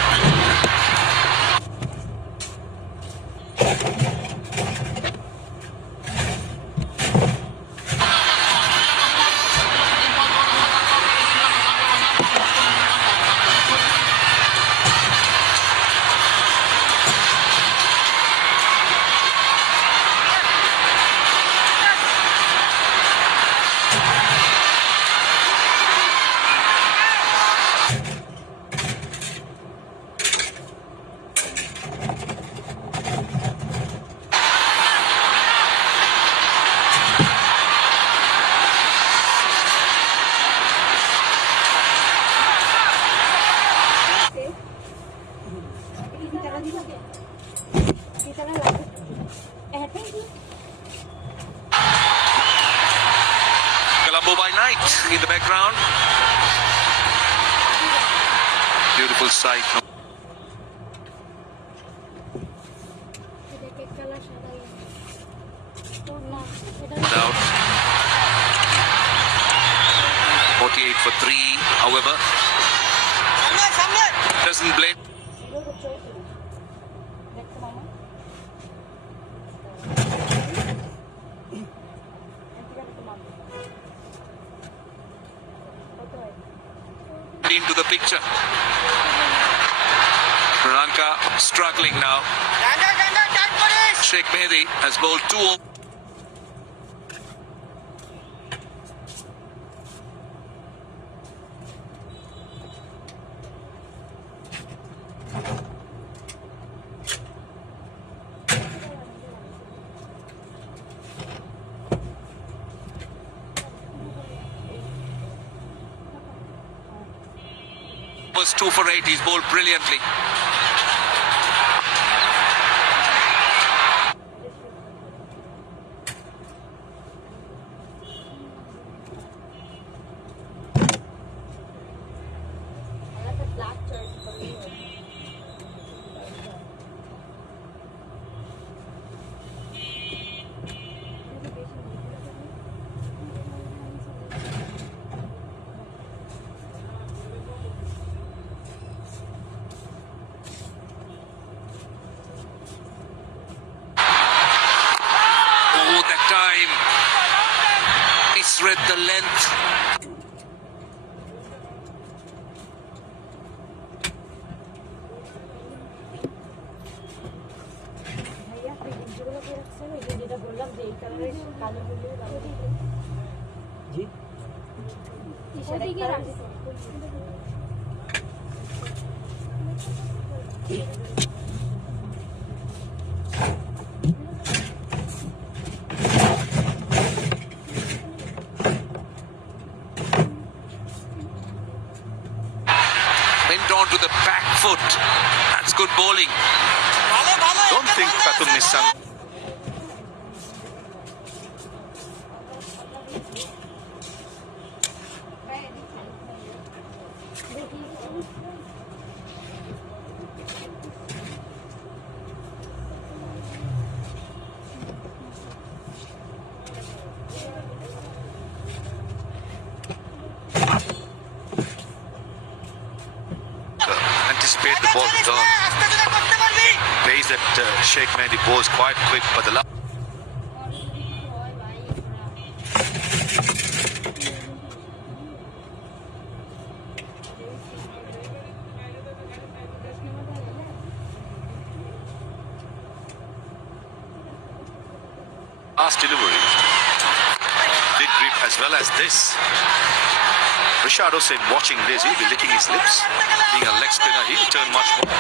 কিতানা লাগে thank you Colombo by night in the background. Beautiful sight. এটাকে colour সাদা তো না এটা Out. 48 for 3. However, doesn't blame. দেখতে মামা Into the picture. Ranka struggling now. Sheikh Mehdi has bowled 2 overs. Was 2 for 8. He's bowled brilliantly. একটা black choice করে Oh, that time. Misread the length. ভাইয়া প্রিন্ট যেগুলো করে রাখছেন ওই যে যেটা বললাম যে এই কালারের কালো গুলো জি ওদিকে রাখছি Went on to the back foot. That's good bowling. Don't think Patum missed some. Anticipate the ball return. Pace that Sheikh Mehdi bowls quite quick, but the last. Last delivery did grip as well as this. Rishad Hossain watching this, he'll be licking his lips. Being a leg spinner, he'll turn much more.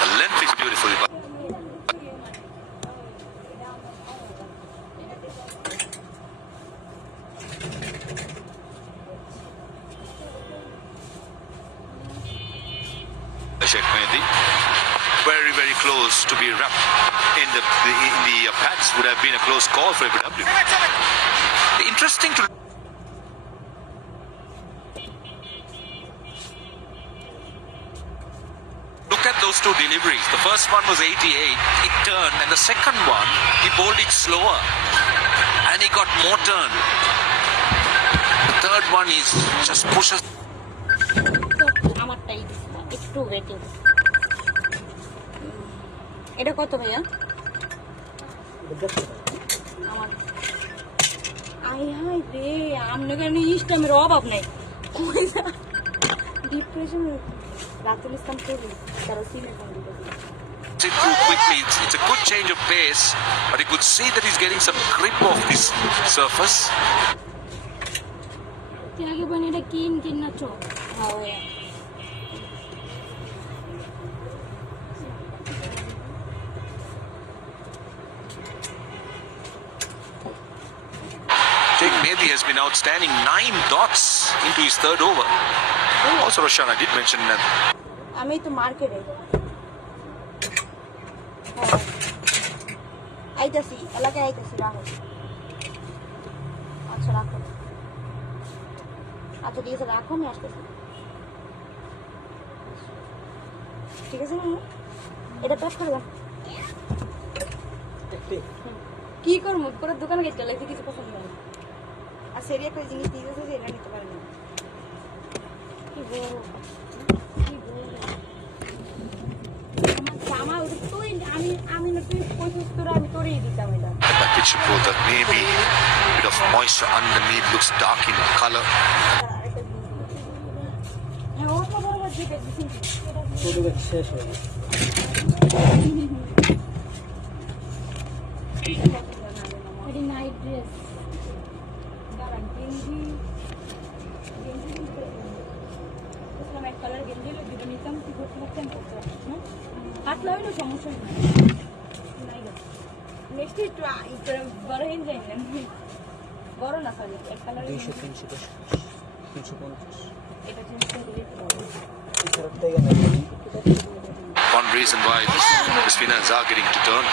The length is beautiful. But Sheikh Mehdi, very, very close to be wrapped in the pads. Would have been a close call for ABW. Interesting to look at those 2 deliveries. The first one was 88, it turned, and the second one, he bowled it slower, and he got more turn. The third one is just pushes. আমারটাই একটু waiting এটা কত ভাইয়া আমার I high রে আমনে কেন ইস্টামের অভাব নাই ডিপ্রেশন রাতুল ইসলাম করি তারা সিনে ফোন দিতেছে It too quickly. It's a good change of pace, but you could see that he's getting some grip off this surface. আগে বনে এটা কিন না চো হ্যাঁ Sheikh Mehdi has been outstanding. 9 dots into his third over. Also, Roshana did mention that. আমি তো মার্কেটে আইতাছি এলাকায় আইতাছি রাখো আচ্ছা রাখো আচ্ছা ঠিক আছে রাখো আমি আসতেছি ঠিক আছে না এটা প্যাক করে দাও কি করবো পরে দোকানে গেছে লাগছে কিছু পছন্দ হয় না আর সেরি একটা জিনিস দিয়ে দিয়েছে যে এটা নিতে পারে না কি বলবো জামা ওটা তুই আমি না তুই পঁচিশ তোরা আমি তোরই দিতাম এটা That pitch report that maybe a bit of moisture underneath looks dark in color. হ্যাঁ ওর তো বড় জিপে দিছি ছোটো গাছ শেষ হয়ে গেছে এটি নাইট ড্রেস দাঁড়ান গেঞ্জি এক কালার গেঞ্জি দুটো নিতাম কি করতে পারতাম করতে পারতাম হাতলা হইলো সমস্যা নেই নেক্সট একটু বড় হিন যাই না বড় না সরি এক কালার 200 350 এটা চেঞ্জ করে দিলে One reason why the spinners are getting to turn.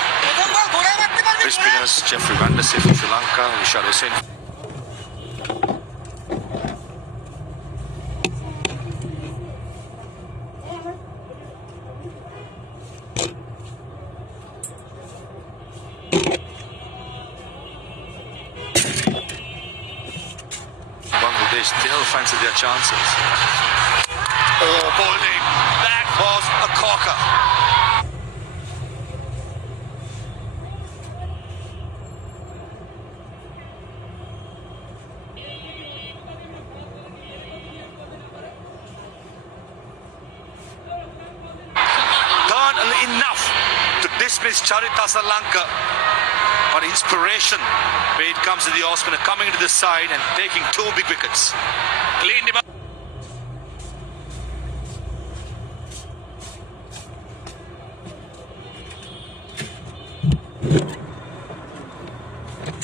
Three spinners, Jeffrey Vandersi from Sri Lanka, Rishad Hussain. Bangladesh still fancy their chances. Oh, bowling. That was a corker. Done enough to dismiss Charita Salanka. But inspiration when it comes to the off spinner coming to the side and taking 2 big wickets. Cleaned him up.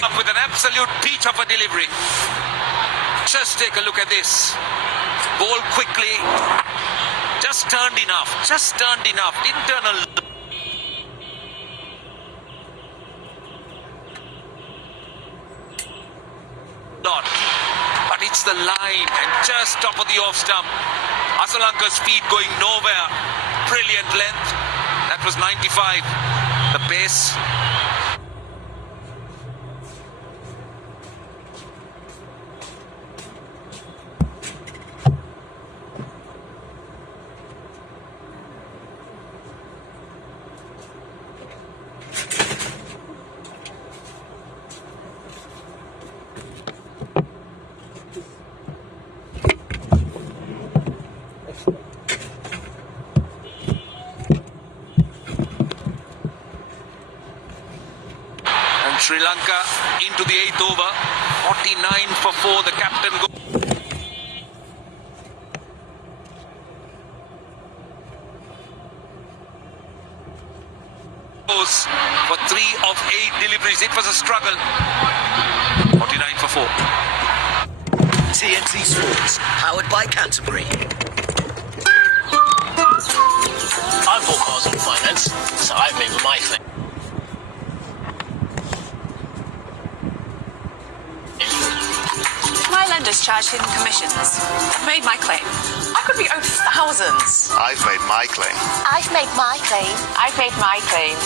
Up with an absolute peach of a delivery. Just take a look at this. Ball quickly. Just turned enough. Just turned enough. Didn't turn a lot. But it's the line and just top of the off stump. Asalanka's speed going nowhere. Brilliant length. That was 95. The pace. Sri Lanka into the 8th over. 49 for 4. The captain goes for 3 of 8 deliveries. It was a struggle. 49 for 4. TNT Sports, powered by Canterbury. I bought cars on finance, so I've made my claim. My lenders charge hidden commissions. I've made my claim. I could be owed thousands. I've made my claim. I've made my claim. I've made my claim.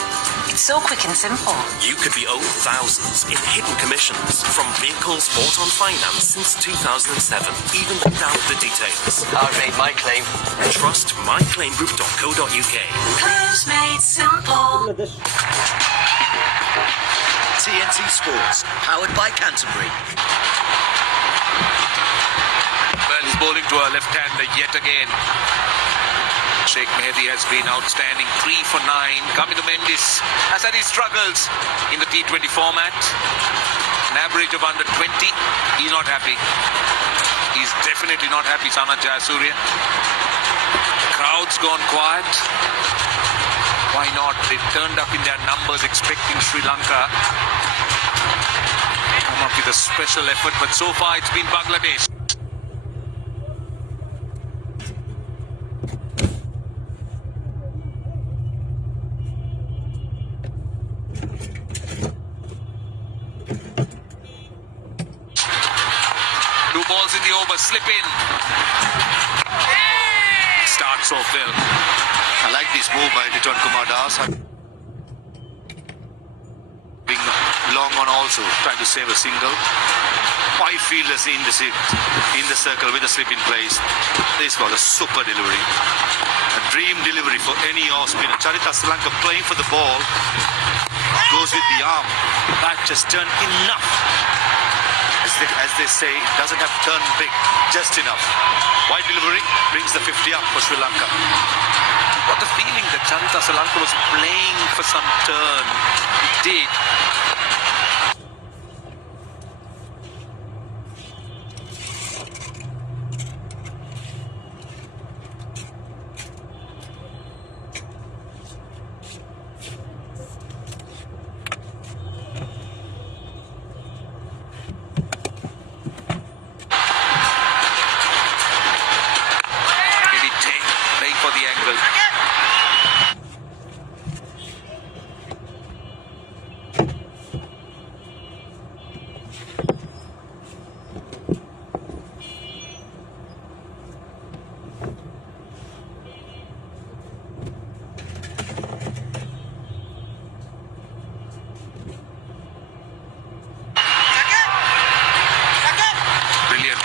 It's so quick and simple. You could be owed thousands in hidden commissions from vehicles bought on finance since 2007, even without the details. I've made my claim. Trust myclaimgroup.co.uk. Claims made simple. TNT Sports, powered by Canterbury. Well, he's bowling to a left-hander yet again. Sheikh Mehdi has been outstanding. 3 for 9. Coming to Mendis has had his struggles in the T20 format. An average of under 20. He's not happy. He's definitely not happy, Sanat Jayasuriya. Crowd's gone quiet. Why not? They turned up in their numbers expecting Sri Lanka to come up with a special effort, but so far it's been Bangladesh. over, slip in. Starts off well. I like this move by Riton Kumar Das. Being long on also, trying to save a single. 5 fielders in the circle with a slip in place. This was a super delivery. A dream delivery for any off spinner. Charita Salanka playing for the ball. Goes with the arm. That just turned enough. As they say, doesn't have turned big, just enough. Wide delivery brings the 50 up for Sri Lanka. Got the feeling that Charita Salanka was playing for some turn. He did.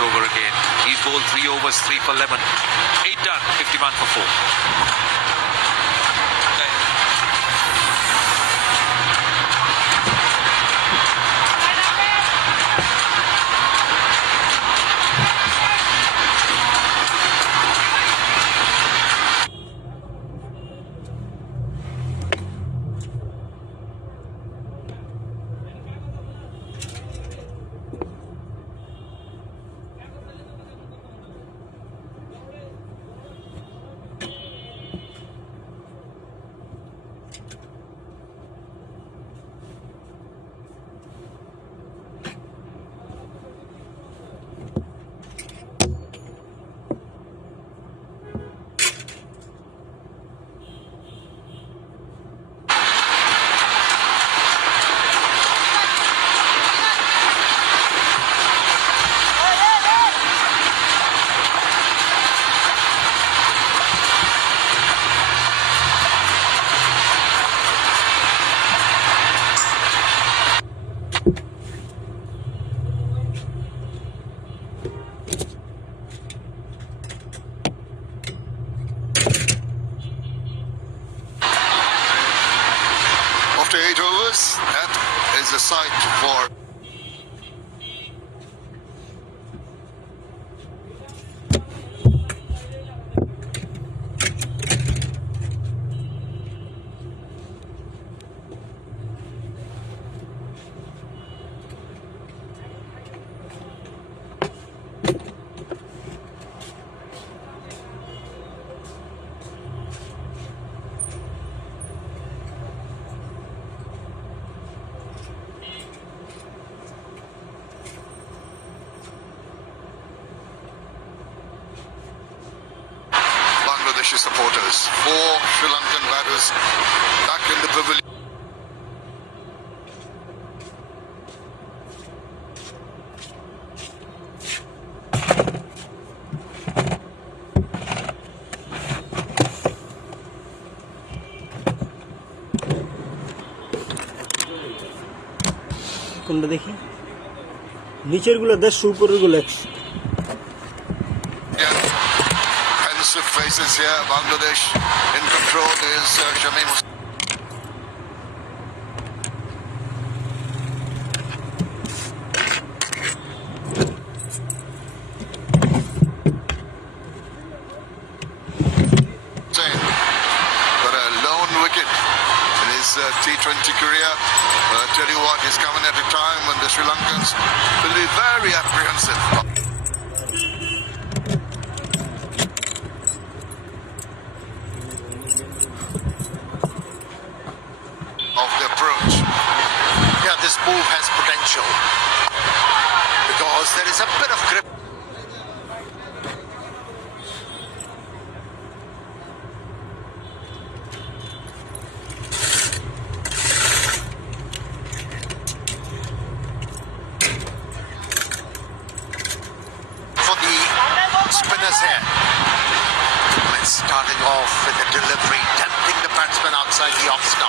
Over again. He's bowled 3 overs, 3 for 11. 8 done, 51 for 4. After 8 overs, that is a sight for Bangladeshi supporters. 4 Sri Lankan batters back in the pavilion. কোনটা দেখি নিচের গুলো 100 উপরের গুলো 100 Pensive faces here. Bangladesh in control is Shamim Hussain. Got a lone wicket in his T20 career. I tell you what, he's coming at a time when the Sri Lankans will be very apprehensive of the approach. Yeah, this move has potential because there is a bit of grip. For the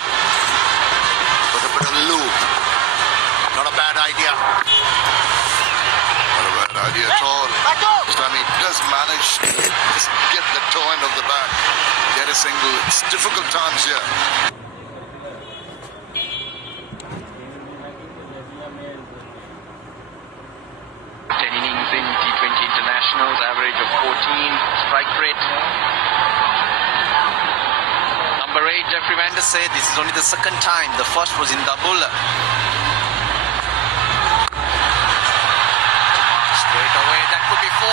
Sharma with a bit of loop. Not a bad idea. Not a bad idea at all. This time he does manage to just get the toe end of the bat, get a single. It's difficult times here. 10 innings in T20 internationals, average of 14, strike rate. Number 8, Jeffrey Van Der Sar, this is only the second time. The first was in Dabula. Straight away, that could be 4.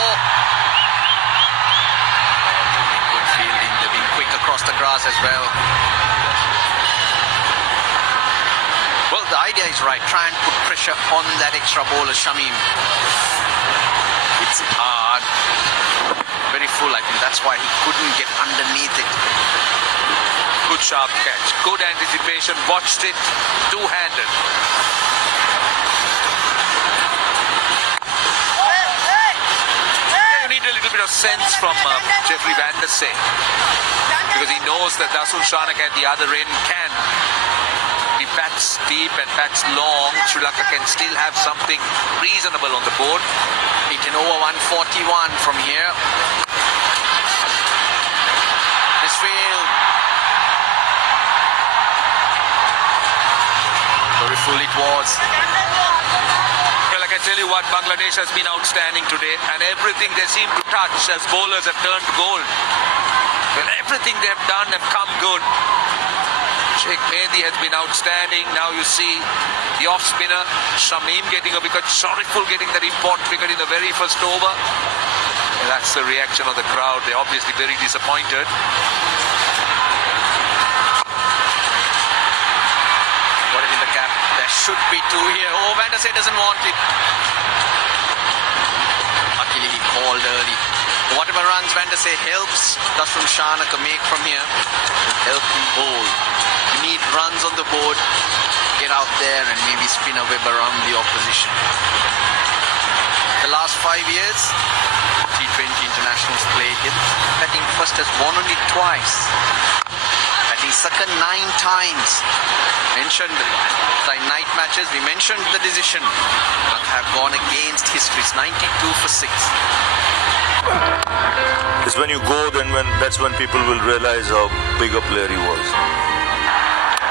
Good fielding, they've been quick across the grass as well. Well, the idea is right. Try and put pressure on that extra bowler, Shamim. It's hard. Very full, I think. That's why he couldn't get underneath it. Good sharp catch. Good anticipation. Watched it. Two-handed. You need a little bit of sense from Jeffrey Van Der Sar, because he knows that Dasun Shanaka at the other end can be bats deep and bats long. Sri Lanka can still have something reasonable on the board. Hit an over 141 from here. This field. Very full it was. Well, I can tell you what, Bangladesh has been outstanding today, and everything they seem to touch as bowlers have turned gold. Well, everything they have done have come good. Sheikh Mehdi has been outstanding. Now you see the off-spinner, Shamim getting a wicket, Shariful getting that important wicket in the very first over. And that's the reaction of the crowd. They're obviously very disappointed. Got it in the cap. There should be 2 here. Oh, Van Der Sar doesn't want it. Luckily he called early. Whatever runs Van Der Sar helps Dasun Shanaka make from here, help him bowl. You need runs on the board, get out there and maybe spin a web around the opposition. The last 5 years, T20 internationals played him. Batting first has won only twice. Batting second 9 times. Mentioned the night matches, we mentioned the decision. Have gone against history. It's 92 for 6. It's when you go, that's when people will realize how big a player he was.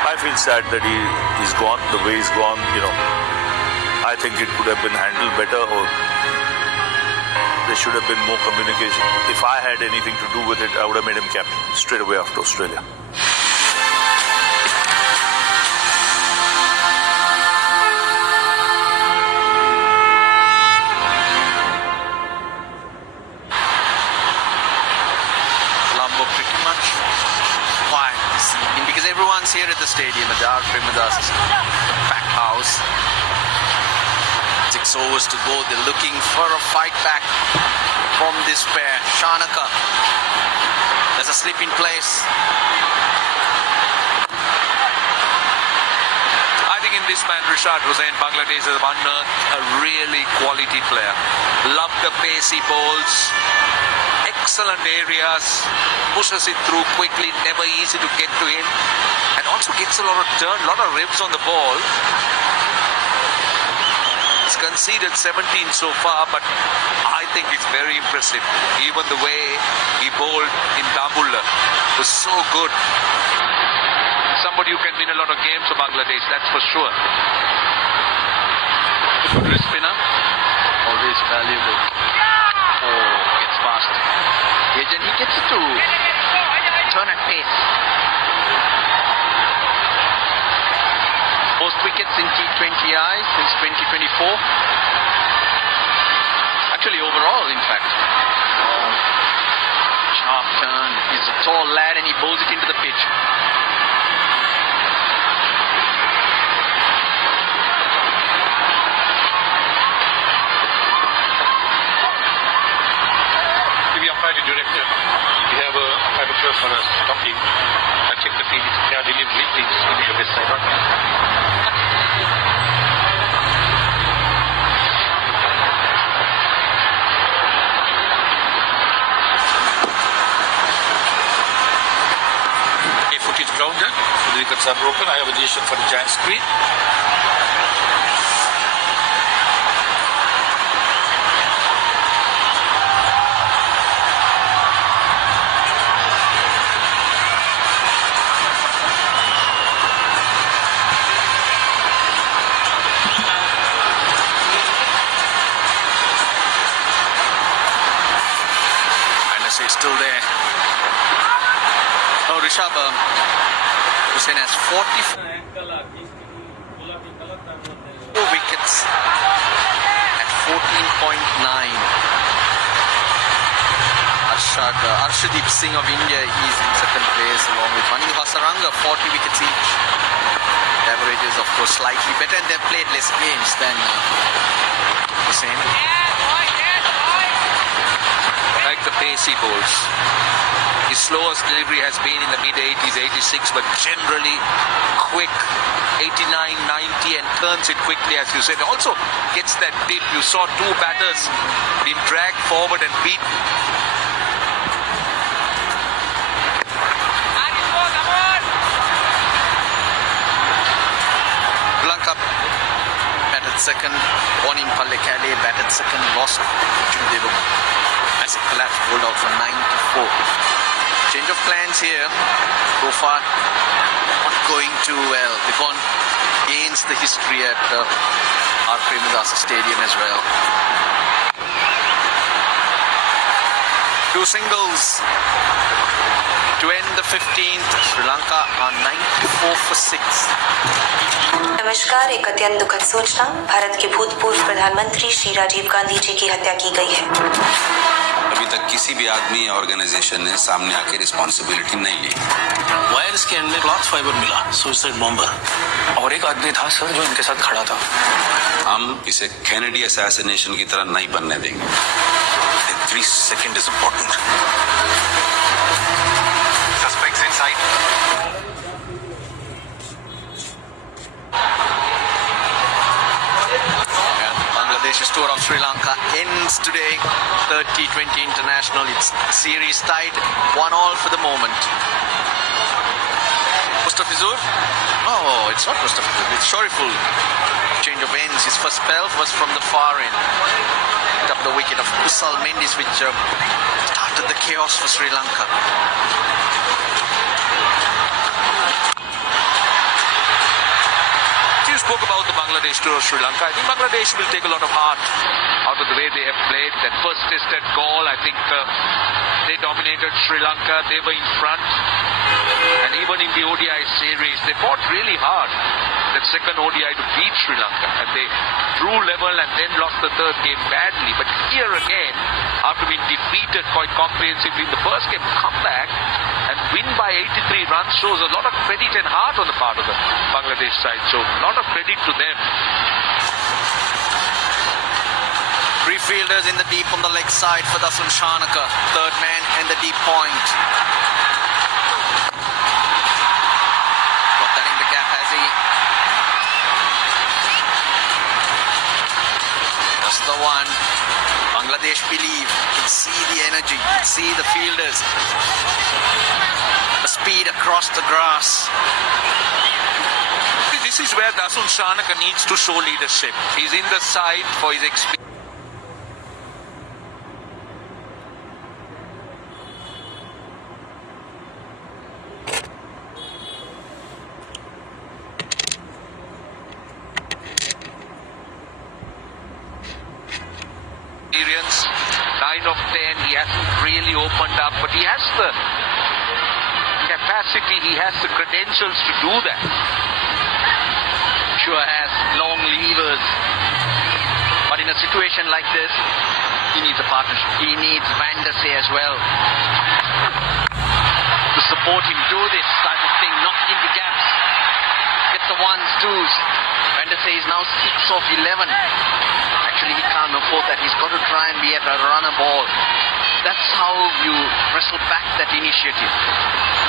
I feel sad that he's gone, the way he's gone, I think it could have been handled better, or there should have been more communication. If I had anything to do with it, I would have made him captain straight away after Australia. Because everyone's here at the stadium at the R. Premadas packed house. 6 overs to go. They're looking for a fight back from this pair. Shanaka. There's a slip in place. I think in this man, Rishad Hussain, Bangladesh has unearthed a really quality player. Love the pace he bowls. Excellent areas, pushes it through quickly, never easy to get to him, and also gets a lot of turn, a lot of ribs on the ball. He's conceded 17 so far, but I think it's very impressive. Even the way he bowled in Dabula was so good. Somebody who can win a lot of games for Bangladesh, that's for sure. Good wrist spinner, always valuable. Oh, gets past. And he gets it to turn at pace. Most wickets in T20I since 2024. Actually, overall, in fact. Sharp turn. He's a tall lad and he bowls it into the pitch. Director, we have a amateur for us talking. I check the field. They are delivery, please. Give me this side. A footage are broken. I have a decision for the giant screen. It's still there. Oh, Rishabh Hussain has 44 wickets at 14.9. Arshdeep Singh of India is in second place along with Mani Hasaranga, 40 wickets each. The averages, of course, slightly better, and they've played less games than Hussain. Like the pace he bowls. His slowest delivery has been in the mid-80s, 86, but generally quick, 89, 90, and turns it quickly, as you said. Also gets that dip. You saw two batters being dragged forward and beat. Lanka batted second. Onim Pallekale batted second. Lost Chundevu. Massive collapse, rolled out for 94. Change of plans here. So far, not going too well. They've gone against the history at R. Premadasa Stadium as well. Two singles to end the 15th. Sri Lanka are 94 for 6. नमस्कार। एक अत्यंत दुखद सूचना, भारत के भूतपूर्व प्रधानमंत्री श्री राजीव गांधी जी की हत्या की गई है। अभी तक किसी भी आदमी या ऑर्गेनाइजेशन ने सामने आके रिस्पॉन्सिबिलिटी नहीं ली। वायर्स के एंड में क्लॉथ फाइबर मिला, सुसाइड बॉम्बर, और एक आदमी था सर जो इनके साथ खड़ा था। हम इसे कैनेडी असैसिनेशन की तरह नहीं बनने देंगे। Every second is important. Suspects inside. Bangladesh's tour of Sri Lanka ends today. Third T20 international. It's series tied 1-1 for the moment. Mustafizur? Oh, it's not Mustafizur. It's Shoriful. Change of ends. His first spell was from the far end. Picked up the wicket of Kusal Mendis, which started the chaos for Sri Lanka. You spoke about the Bangladesh tour of Sri Lanka. I think Bangladesh will take a lot of heart out of the way they have played. That first test at Galle, I think they dominated Sri Lanka. They were in front. And even in the ODI series, they fought really hard. That second ODI to beat Sri Lanka. And they drew level and then lost the third game badly. But here again, after being defeated quite comprehensively in the first game, come back and win by 83 runs shows a lot of credit and heart on the part of the Bangladesh side. So a lot of credit to them. Three fielders in the deep on the leg side for Dasun Shanaka. Third man and the deep point. Got that in the gap, has he? Just the one. Bangladesh believe. You can see the energy. You can see the fielders. The speed across the grass. This is where Dasun Shanaka needs to show leadership. He's in the side for his experience. Experience, 9 of 10, he hasn't really opened up, but he has the capacity, he has the credentials to do that. Sure has long levers, but in a situation like this, he needs a partnership. He needs Van der Sar as well to support him do this type of thing, knock into gaps, get the ones, twos. Van der Sar is now 6 of 11. Actually, he can't afford that. He's got to try and be at a runner ball. That's how you wrestle back that initiative.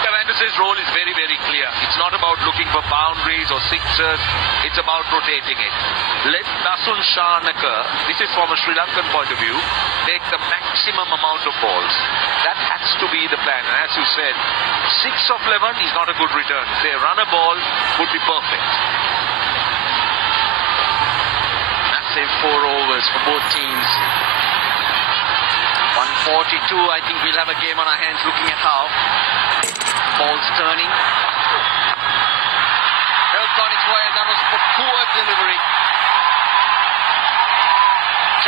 Van der Sar's role is very, very clear. It's not about looking for boundaries or sixers. It's about rotating it. Let Dasun Shanaka, this is from a Sri Lankan point of view, take the maximum amount of balls. That has has to be the plan. And as you said, 6 of 11 is not a good return. If they run a ball, would be perfect. Massive 4 overs for both teams. 142, I think we'll have a game on our hands looking at how. Ball's turning. Helped on its way, that was a poor delivery.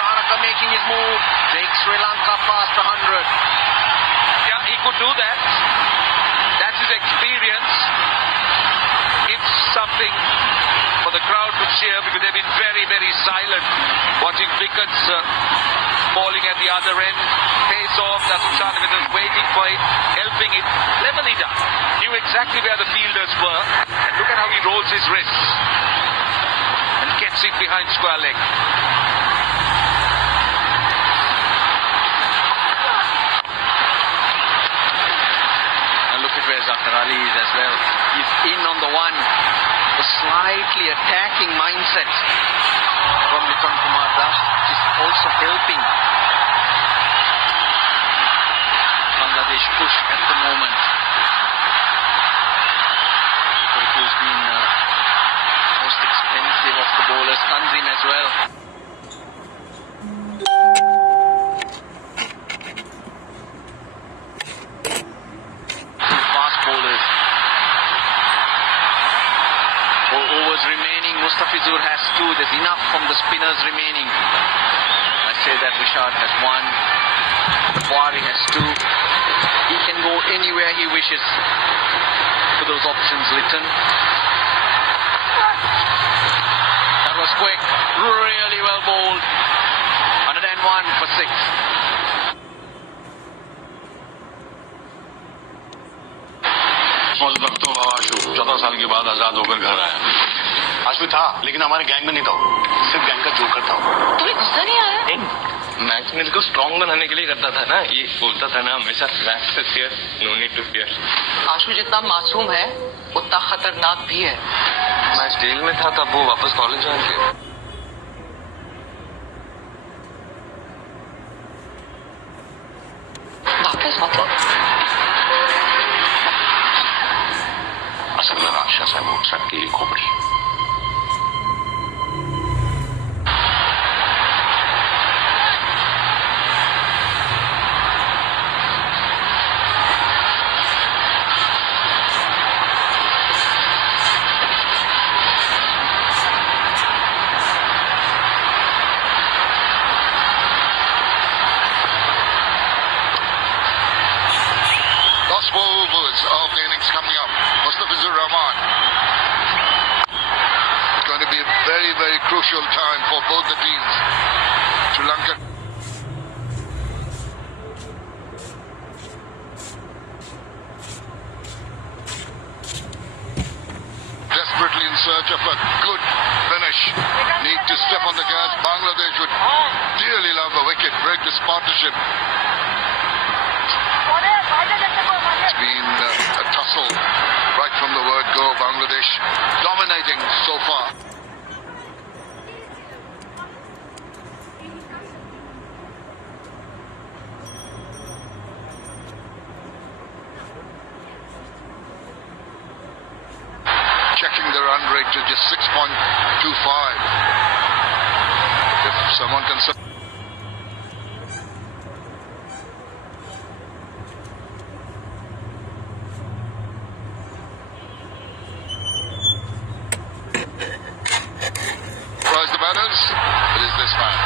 Chanaka making his move, takes Sri Lanka past 100. Yeah, he could do that. That's his experience. It's something for the crowd to cheer because they've been very, very silent watching wickets falling at the other end. Face off, that's what Chanaka was waiting for it, helping it. Level it up. Knew exactly where the fielders were. And look at how he rolls his wrists and gets it behind square leg. Where Zafar Ali is as well. He's in on the one. A slightly attacking mindset from Mithun Kumar Das is also helping Bangladesh push at the moment. But who's been most expensive of the bowlers, Tanzim as well. Mustafizur has 2. There's enough from the spinners remaining. I say that Rishad has 1. Wari has 2. He can go anywhere he wishes for those options written. That was quick. Really well bowled. 101 for 6. वक्त आशु 14 साल के बाद आजाद होकर घर आया। आशु था लेकिन हमारे गैंग में नहीं था, सिर्फ गैंग का जोकर था। तुम्हें गुस्सा नहीं आया? मैच में इसको स्ट्रॉन्ग बनाने के लिए करता था ना, ये बोलता था ना हमेशा मैच से fear, no need to fear. Ashu जितना मासूम है उतना खतरनाक भी है। मैं जेल में था तब वो वापस कॉलेज ज्वाइन किया। वापस मतलब असल में राशा साहब मोटरसाइकिल के लिए खोपड़ी। Of the innings coming up. Mustafizur Rahman. It's going to be a very, very crucial time for both the teams. Sri Lanka. Desperately in search of a good finish. Need to step on the gas. Bangladesh would dearly love a wicket. Break this partnership. It's been a tussle right from the word go. Bangladesh dominating so far. Checking the run rate to just 6.25. If someone can... It is this man.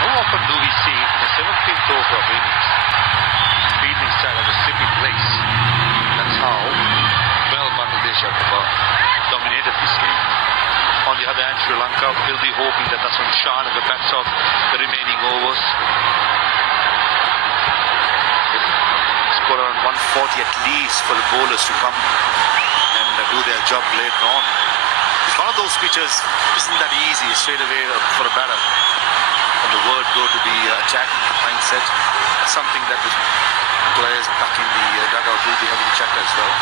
How often do we see in the 17th over of innings, fielding style of a slipping place? That's how well Bangladesh have dominated this game. On the other hand, Sri Lanka will be hoping that that's when Chanaka bats off the remaining overs. Score around 140 at least for the bowlers to come and do their job later on. It's one of those pitches, isn't that easy straight away for a batter. From the word go to the attacking mindset, something that the players back in the dugout will be having checked as well.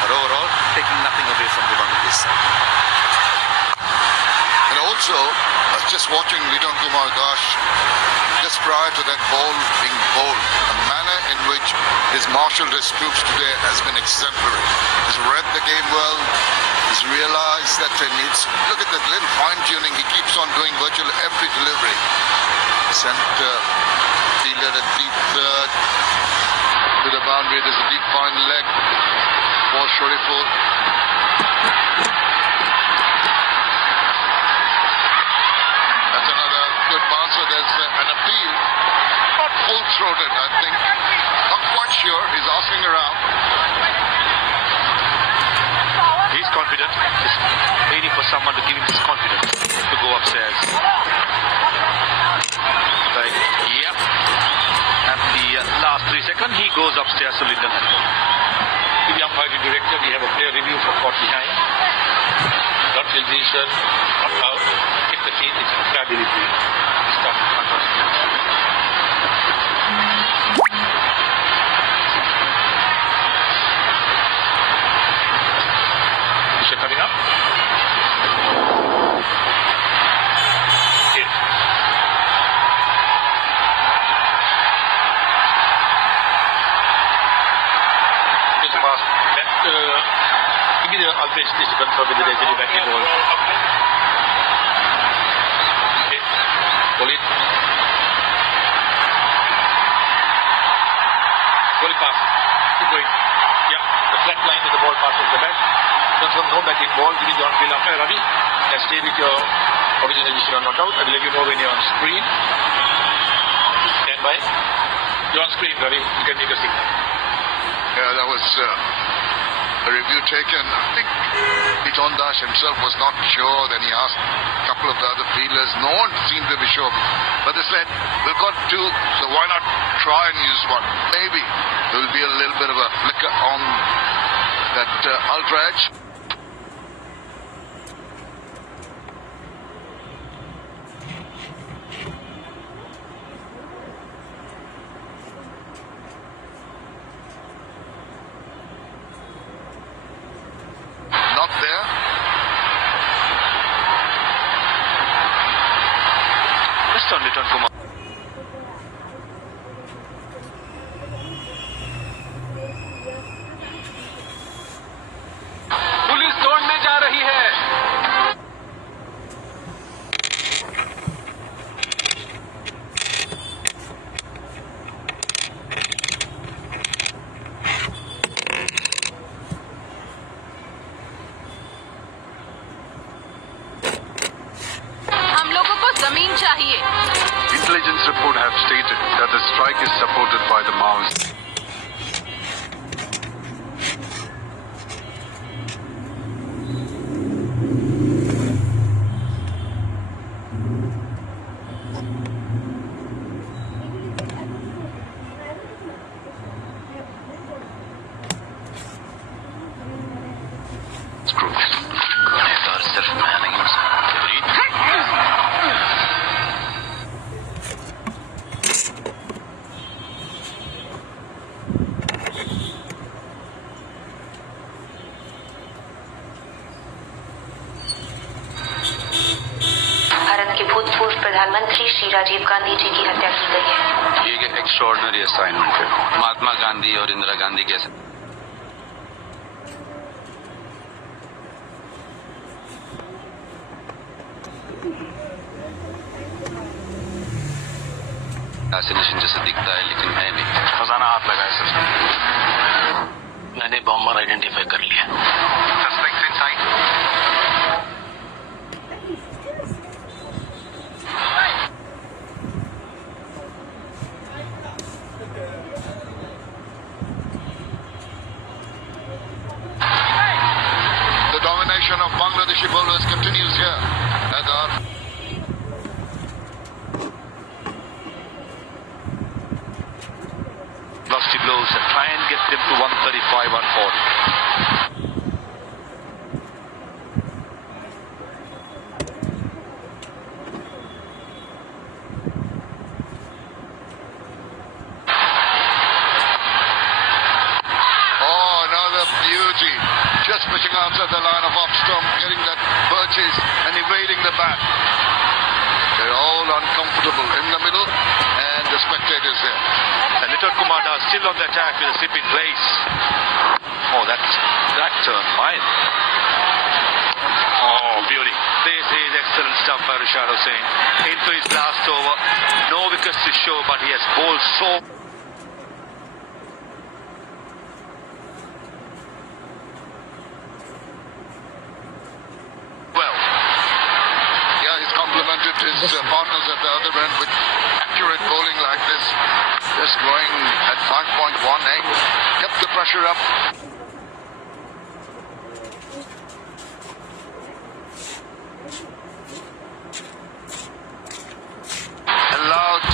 But overall, taking nothing away from the Bangladesh side. And also, a was just watching Liton Kumar, gosh, just prior to that ball being bowled, the manner in which he's marshaled his troops today has been exemplary. He's read the game well. He's realized that he needs, look at that little fine-tuning. He keeps on doing virtually every delivery. Sent fielded a deep third to the boundary. There's a deep fine leg for Shoriful. That's another good bouncer. There's an appeal. Not full-throated, I think. Not quite sure. He's asking around. He's confident. He's waiting for someone to give him this confidence to go upstairs. Like, yep. At the last 3 seconds, he goes upstairs to Liton. To the umpiring director, we have a player review for caught behind. Not position, not out. If the field is a fair delivery. Stop. Coming up. Hit. Just pass. Give me the Alpesh to confirm whether there's any back involved. Hit. Pull it. Pull it pass. Keep going. Yeah. The flat line with the ball passes the back. Confirm no back in ball, giving you on field after Ravi. And stay with your original position or not out. I will let you know when you're on screen. Stand by. You're on screen, Ravi. You can make a signal. Yeah, that was a review taken. I think Liton Das himself was not sure. Then he asked a couple of the other fielders. No one seemed to be sure. But they said, we've got two, so why not try and use one? Maybe there will be a little bit of a flicker on that ultra edge. Not there. Just on Liton Kumar. Police दौड़ने जा रही है. हम लोगों को जमीन चाहिए. Intelligence report have stated that the strike is supported by the Maoists. Bharat के भूतपूर्व प्रधानमंत्री श्री राजीव गांधी जी की हत्या की गई है. ये एक एक्स्ट्रॉर्डिनरी असाइनमेंट है. महात्मा गांधी और इंदिरा गांधी के असैसिनेशन जैसा दिखता है, लेकिन है नहीं. खजाना हाथ लगा है सर. मैंने बॉम्बर आइडेंटिफाई कर लिया. Suspect inside. The domination of Bangladeshi bowlers continues here. Lusty blows and try and get them to 135, 140. Oh, another beauty. Just pitching outside the line of off stump, getting that purchase and evading the bat. They're all uncomfortable in the middle, and the spectators there. And Little Kumada still on the attack with a slip in place. Oh, that turned fine. Oh, beauty. This is excellent stuff by Rishad Hussain. Into his last over. No wickets to show, but he has bowled so... well. Yeah, he's complimented his partners at the other end with accurate bowling like this. Just going at 5.18. Kept the pressure up. Allowed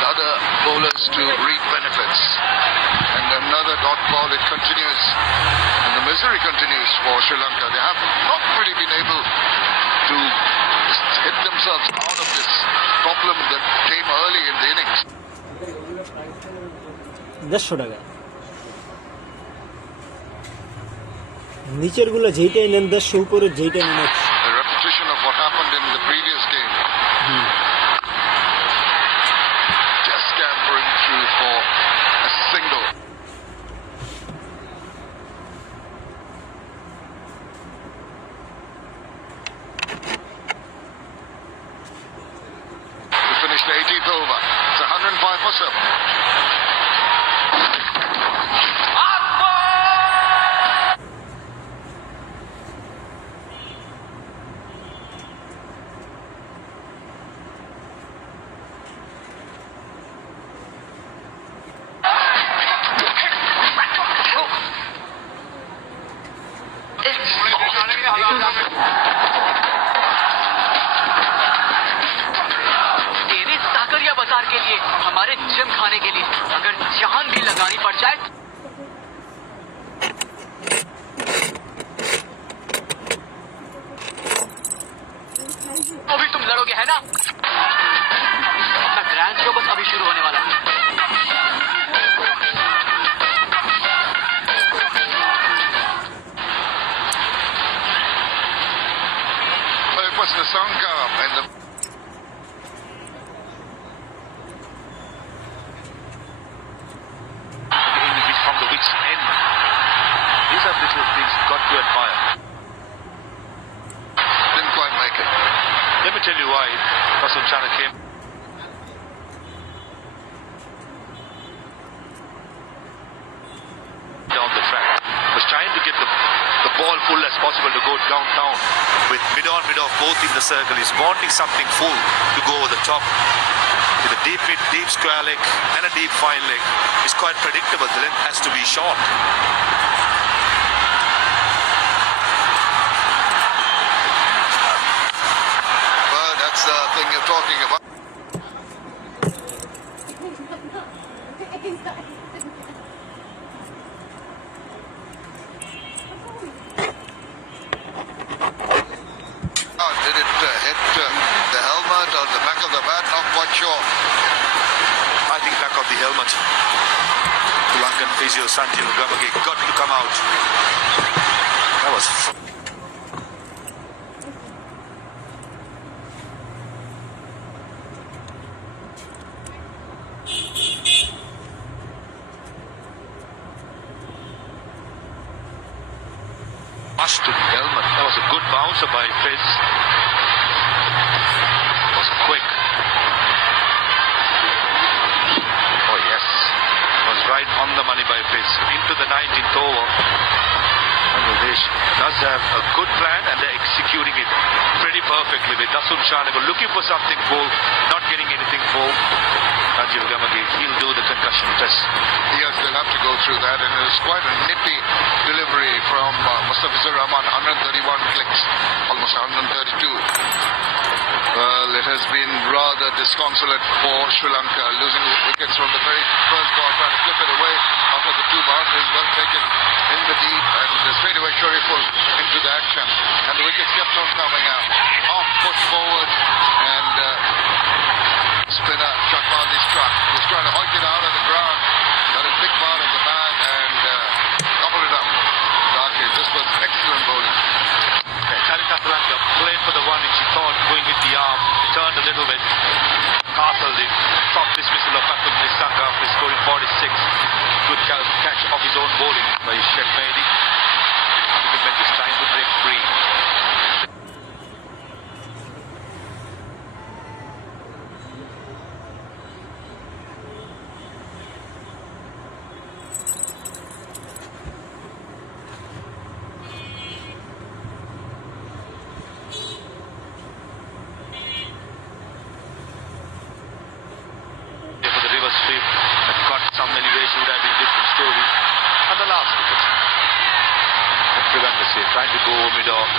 the other bowlers to reap benefits. And another dot ball, it continues. And the misery continues for Sri Lanka. They have not really been able to hit themselves out of this problem that came early in the innings. 150 টাকা নিচের গুলো যেইটাই নেন 100 উপরে যেইটাই নেন A repetition of what happened in the previous game. Just scampering through for a single. We finished the 18th over. It's 105 for 7. तेरे साकरिया बाजार के लिए, हमारे जिम खाने के लिए, अगर जान भी लगानी पड़ जाए अभी तुम लड़ोगे है ना? अपना ग्रैंड शो बस अभी शुरू होने वाला है. Well, it was the Sanka and the from the wicket's end. These are little things got to admire. didn't quite make it. Let me tell you why Rasul Chana came. Down the track. Was trying to get the ball full as possible to go downtown. With mid-on, mid-off, both in the circle. He's wanting something full to go over the top. With a deep mid, deep square leg and a deep fine leg. It's quite predictable. The length has to be short. Well, that's the thing you're talking about. Did it hit the helmet or the back of the bat? Not quite sure. I think back of the helmet. Sri Lankan physio Sanjeev Gamage got to come out. That was... Must to the helmet. That was a good bouncer by Fizz. It was quick. Oh yes. It was right on the money by Fizz. Into the 19th over. Bangladesh does have a good plan and they're executing it pretty perfectly with Dasun Shanago looking for something full, not getting anything full. Sanjeev Gamage, he'll do the concussion test. Yes, they'll have to go through that, and it was quite a nippy delivery from Mustafizur Rahman, 131 clicks, almost 132. Well, it has been rather disconsolate for Sri Lanka, losing wickets from the very first ball, trying to flip it away after the two boundaries, well taken in the deep, and straight away Shariful into the action, and the wickets kept on coming out. Half foot forward, and spinner Chakmandi struck. He was trying to hoik it out of the ground, got a big part of the bag and gobbled it up. Darky, this was excellent bowling. Charita Sri Lanka played for the one which he thought going with the arm, turned a little gentlemen, castled it. Soft dismissal of Fakhruddin Nissanka after scoring 46. Good catch of his own bowling by Sheikh Mehdi. The defense is trying to break free. Some elevation would have been a different story. And the last wicket. Trivandrum here trying to go mid-off.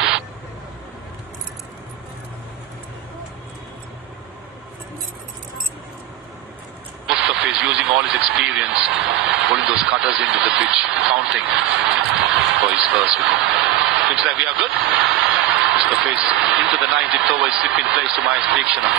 Mustafiz using all his experience, putting those cutters into the pitch, counting for his first wicket. Looks like we are good. Mustafiz into the 90th over, slip in place to Mahesh Deekshana.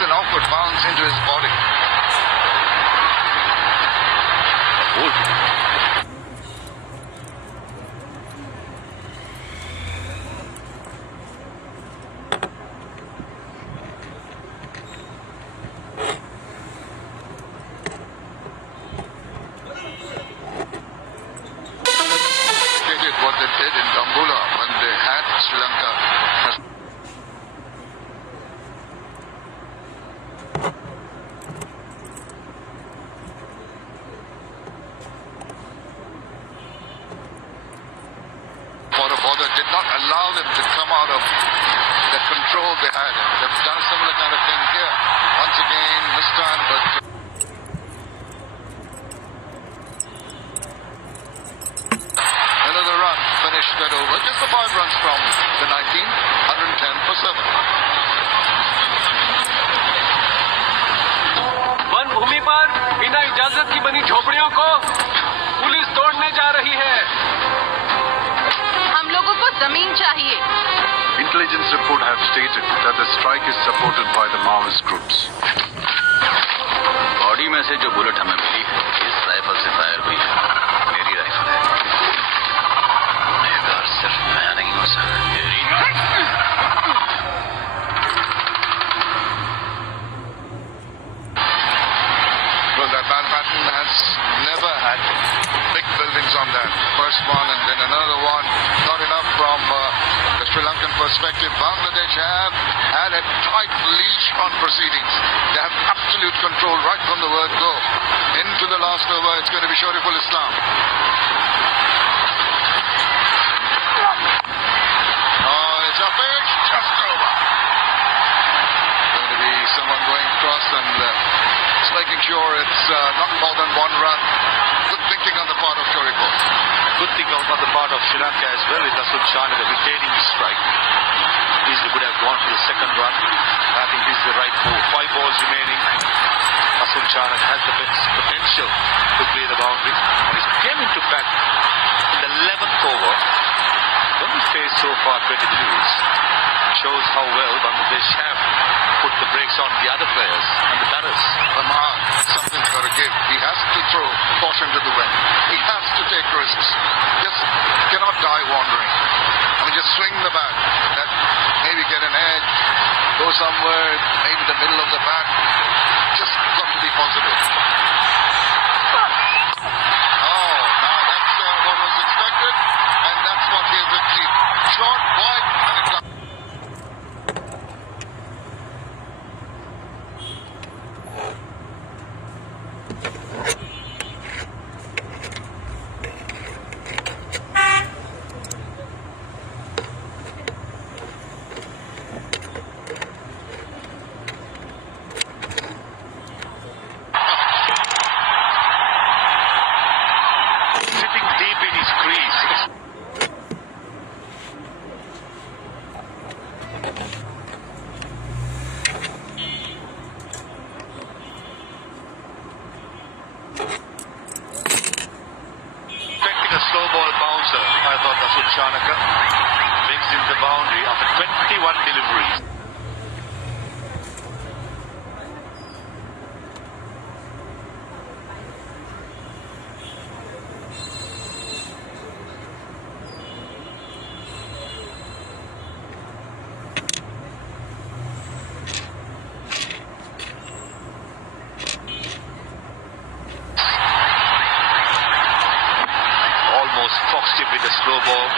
An awkward bounce into his body. They did what they did in Dambulla when they had Sri Lanka. Did not allow them to come out of the control they had. They've done a similar kind of thing here. Once again, this time, but another run finished that over. Just the 5 runs from the 19, 110 for 7. One भूमि पर बिना इजाजत की बनी झोपड़ियों को police तोड़ने जा रही है। हम लोगों को जमीन चाहिए। Intelligence report have stated that the strike is supported by the Maoist groups. Body में से जो बुलेट हमें मिली इस राइफल से फायर हुई है। मेरी राइफल है। गुनहगार सिर्फ मैं नहीं हो सकता। Well, that Manhattan has never had big buildings on that. First one and then another one. Not enough from the Sri Lankan perspective. Bangladesh have had a tight leash on proceedings. They have absolute control right from the word go. Into the last over, it's going to be Shoriful Islam. Oh, it's a pitch, just over. Going to be someone going across and just making sure it's not more than 1 run. Good thinking on the part of Shoriful. Good thing on the part of Sri Lanka as well with Asul Chana retaining the strike. Easily could have gone for the second run. I think this is the right move. 5 balls remaining. Asul Chana has the potential to play the boundary. And he came into bat in the 11th over. Only faced so far 20 deliveries. Shows how well Bangladesh have put the brakes on the other players and the batters. Amar, something's got to give. He has to throw caution to the wind. He has to take risks. Just cannot die wandering. I mean, just swing the bat. That maybe get an edge, go somewhere, maybe the middle of the bat. Just got to be positive. Oh, now that's what was expected, and that's what gave it lead. Short, wide, and it got. Expecting a slow ball bouncer, I thought Dasun Shanaka brings in the boundary after 21 deliveries. Foxed him with a slow ball.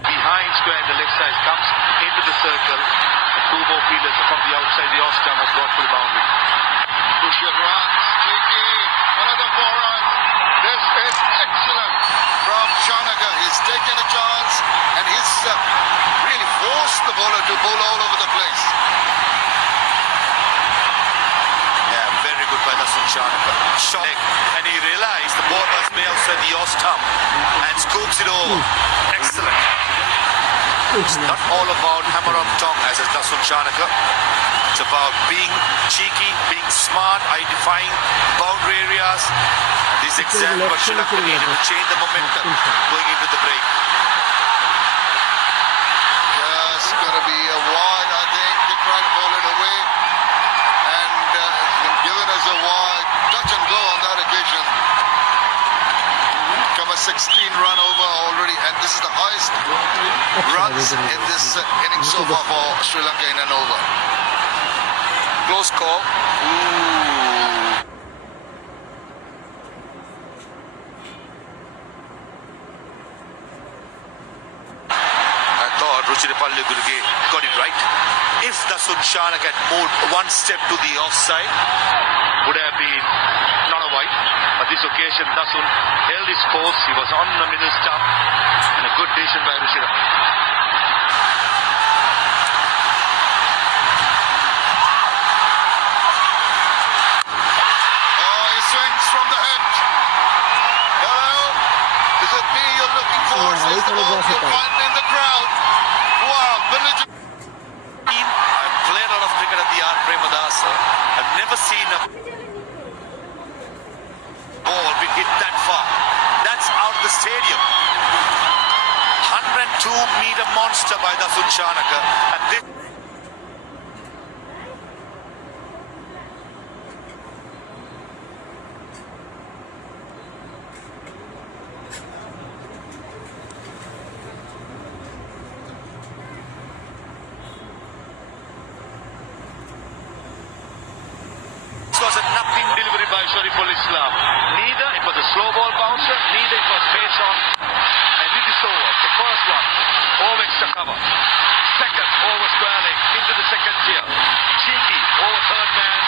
Behind square, the leg side comes into the circle. The two more fielders from the outside, the off-stump has gone for the boundary. Crucial runs. Cheeky. Another 4 runs. This is excellent from Shanaka. He's taken a chance and he's really forced the bowler to bowl all over the place. Yeah, very good by Dasun Shanaka. Shot and he realized the ball was way outside the off stump and scoops it over. Excellent. It's not all about hammer on tongue as a Dasun Shanaka. It's about being cheeky, being smart, identifying boundary areas. And this is exactly what Sri Lanka needed to change the momentum going into the break. Yes, going to be a wide, I think. They're trying to bowl it away. And it's been given as a wide. Touch and go on that occasion. Come a 16-run over already. And this is the highest runs in this inning so far for Sri Lanka in an over. Close call. Ooh. I thought Ruchirapalli Gurge got it right. If Dasun Shanaka had moved one step to the offside, Would have been not a wide. But this occasion, Dasun held his course. He was on the middle stump. And a good decision by Ruchira. Swings from the hip. Hello? Is it me you're looking for? Says the ball. You'll find it in the crowd. Wow, village. I've played a lot of cricket at the R. Premadasa. I've never seen a ball be hit that far. That's out of the stadium. 102-meter monster by Dasun Shanaka. And this was a nothing delivery by Shariful Islam. Neither it was a slow ball bouncer, neither it was face on. And it is over. The first one, over extra cover. Second, over square leg into the second tier. Cheeky, over third man.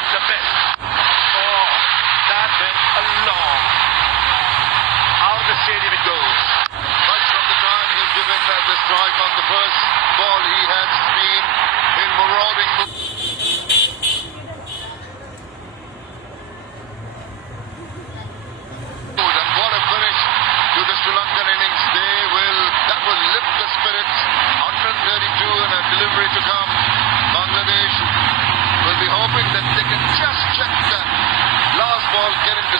And the best. Oh, that went a long. Out of the stadium it goes. Right from the time he's given the strike on the first ball, he has been in marauding. And what a finish to the Sri Lankan innings. That will lift the spirits. 132 and a delivery to come. Bangladesh will be hoping that they can just check that last ball, get into.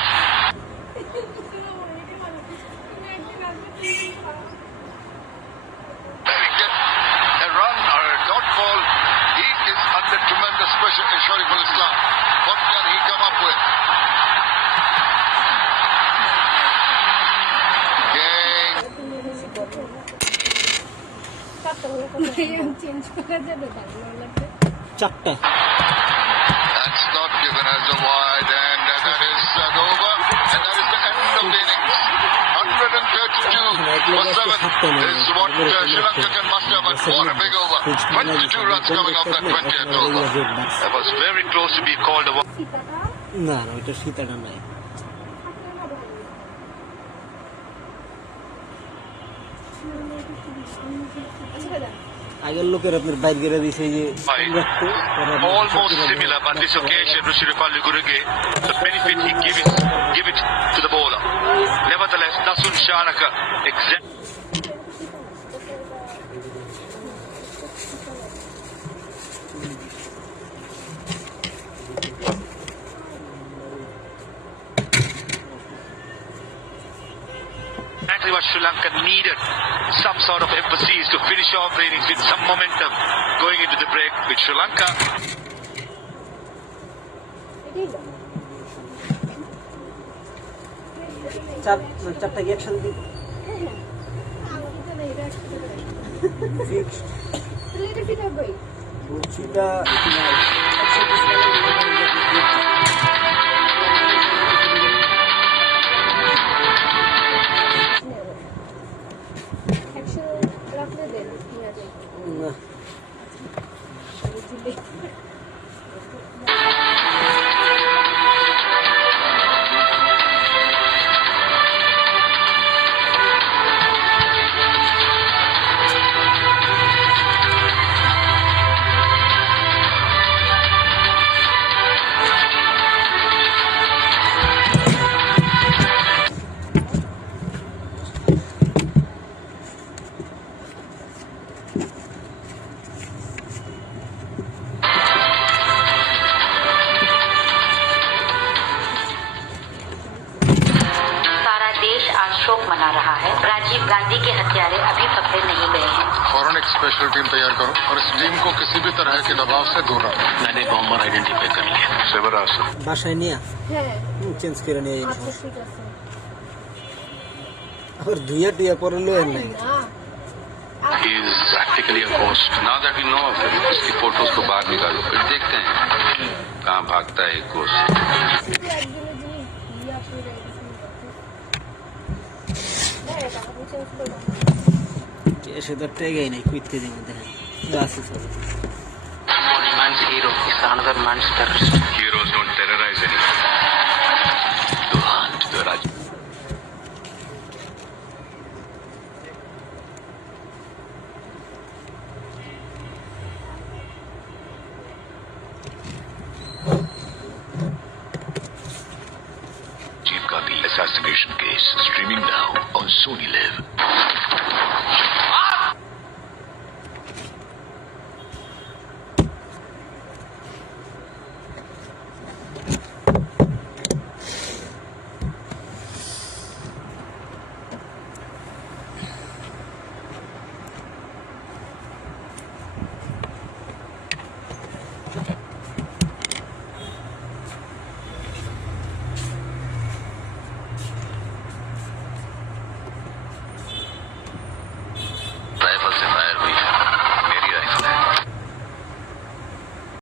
A run or a dot ball, he is under tremendous pressure in Shariful Islam. What can he come up with? চারটা That's not given as a wide, and that is over, and that is the end of the innings. 132 for 7 is what Sri Lanka can muster, but what a big over. 22 runs coming off that 20th over. That was very close to be called a না না ওইটা সীতাটা নাই আগের লোকের আপনার বাইর করে দিয়েছে যে almost similar, but this occasion Ruchirapalli Gurge, the benefit he give it to the bowler. Nevertheless, Dasun Shanaka but Sri Lanka needed some sort of emphasis to finish off the innings with some momentum going into the break with Sri Lanka. চারটা কি একসাথে দিই বলছিটা না शोक मना रहा है। राजीव गांधी के हत्यारे अभी पकड़े नहीं गए हैं। फौरन एक स्पेशल टीम तैयार करो और इस टीम को किसी भी तरह के दबाव से दूर रखो। मैंने बॉम्बर आइडेंटिफाई कर लिया। सेवराज বাসায় নিয়ে চেঞ্জ করে নিয়ে और धुया टुया पर लो नहीं He is practically a ghost. Now that we know of him, इसकी फोटोज को बाहर निकालो, फिर देखते हैं कहाँ भागता है एक ghost। এসে তো টেগেই নাই কুইট কেজি মধ্যে আছে সব One man's hero is another man's terrorist. Heroes don't terrorize anyone. To hunt the Raj. Rajiv Gandhi assassination case streaming now on Sony Live.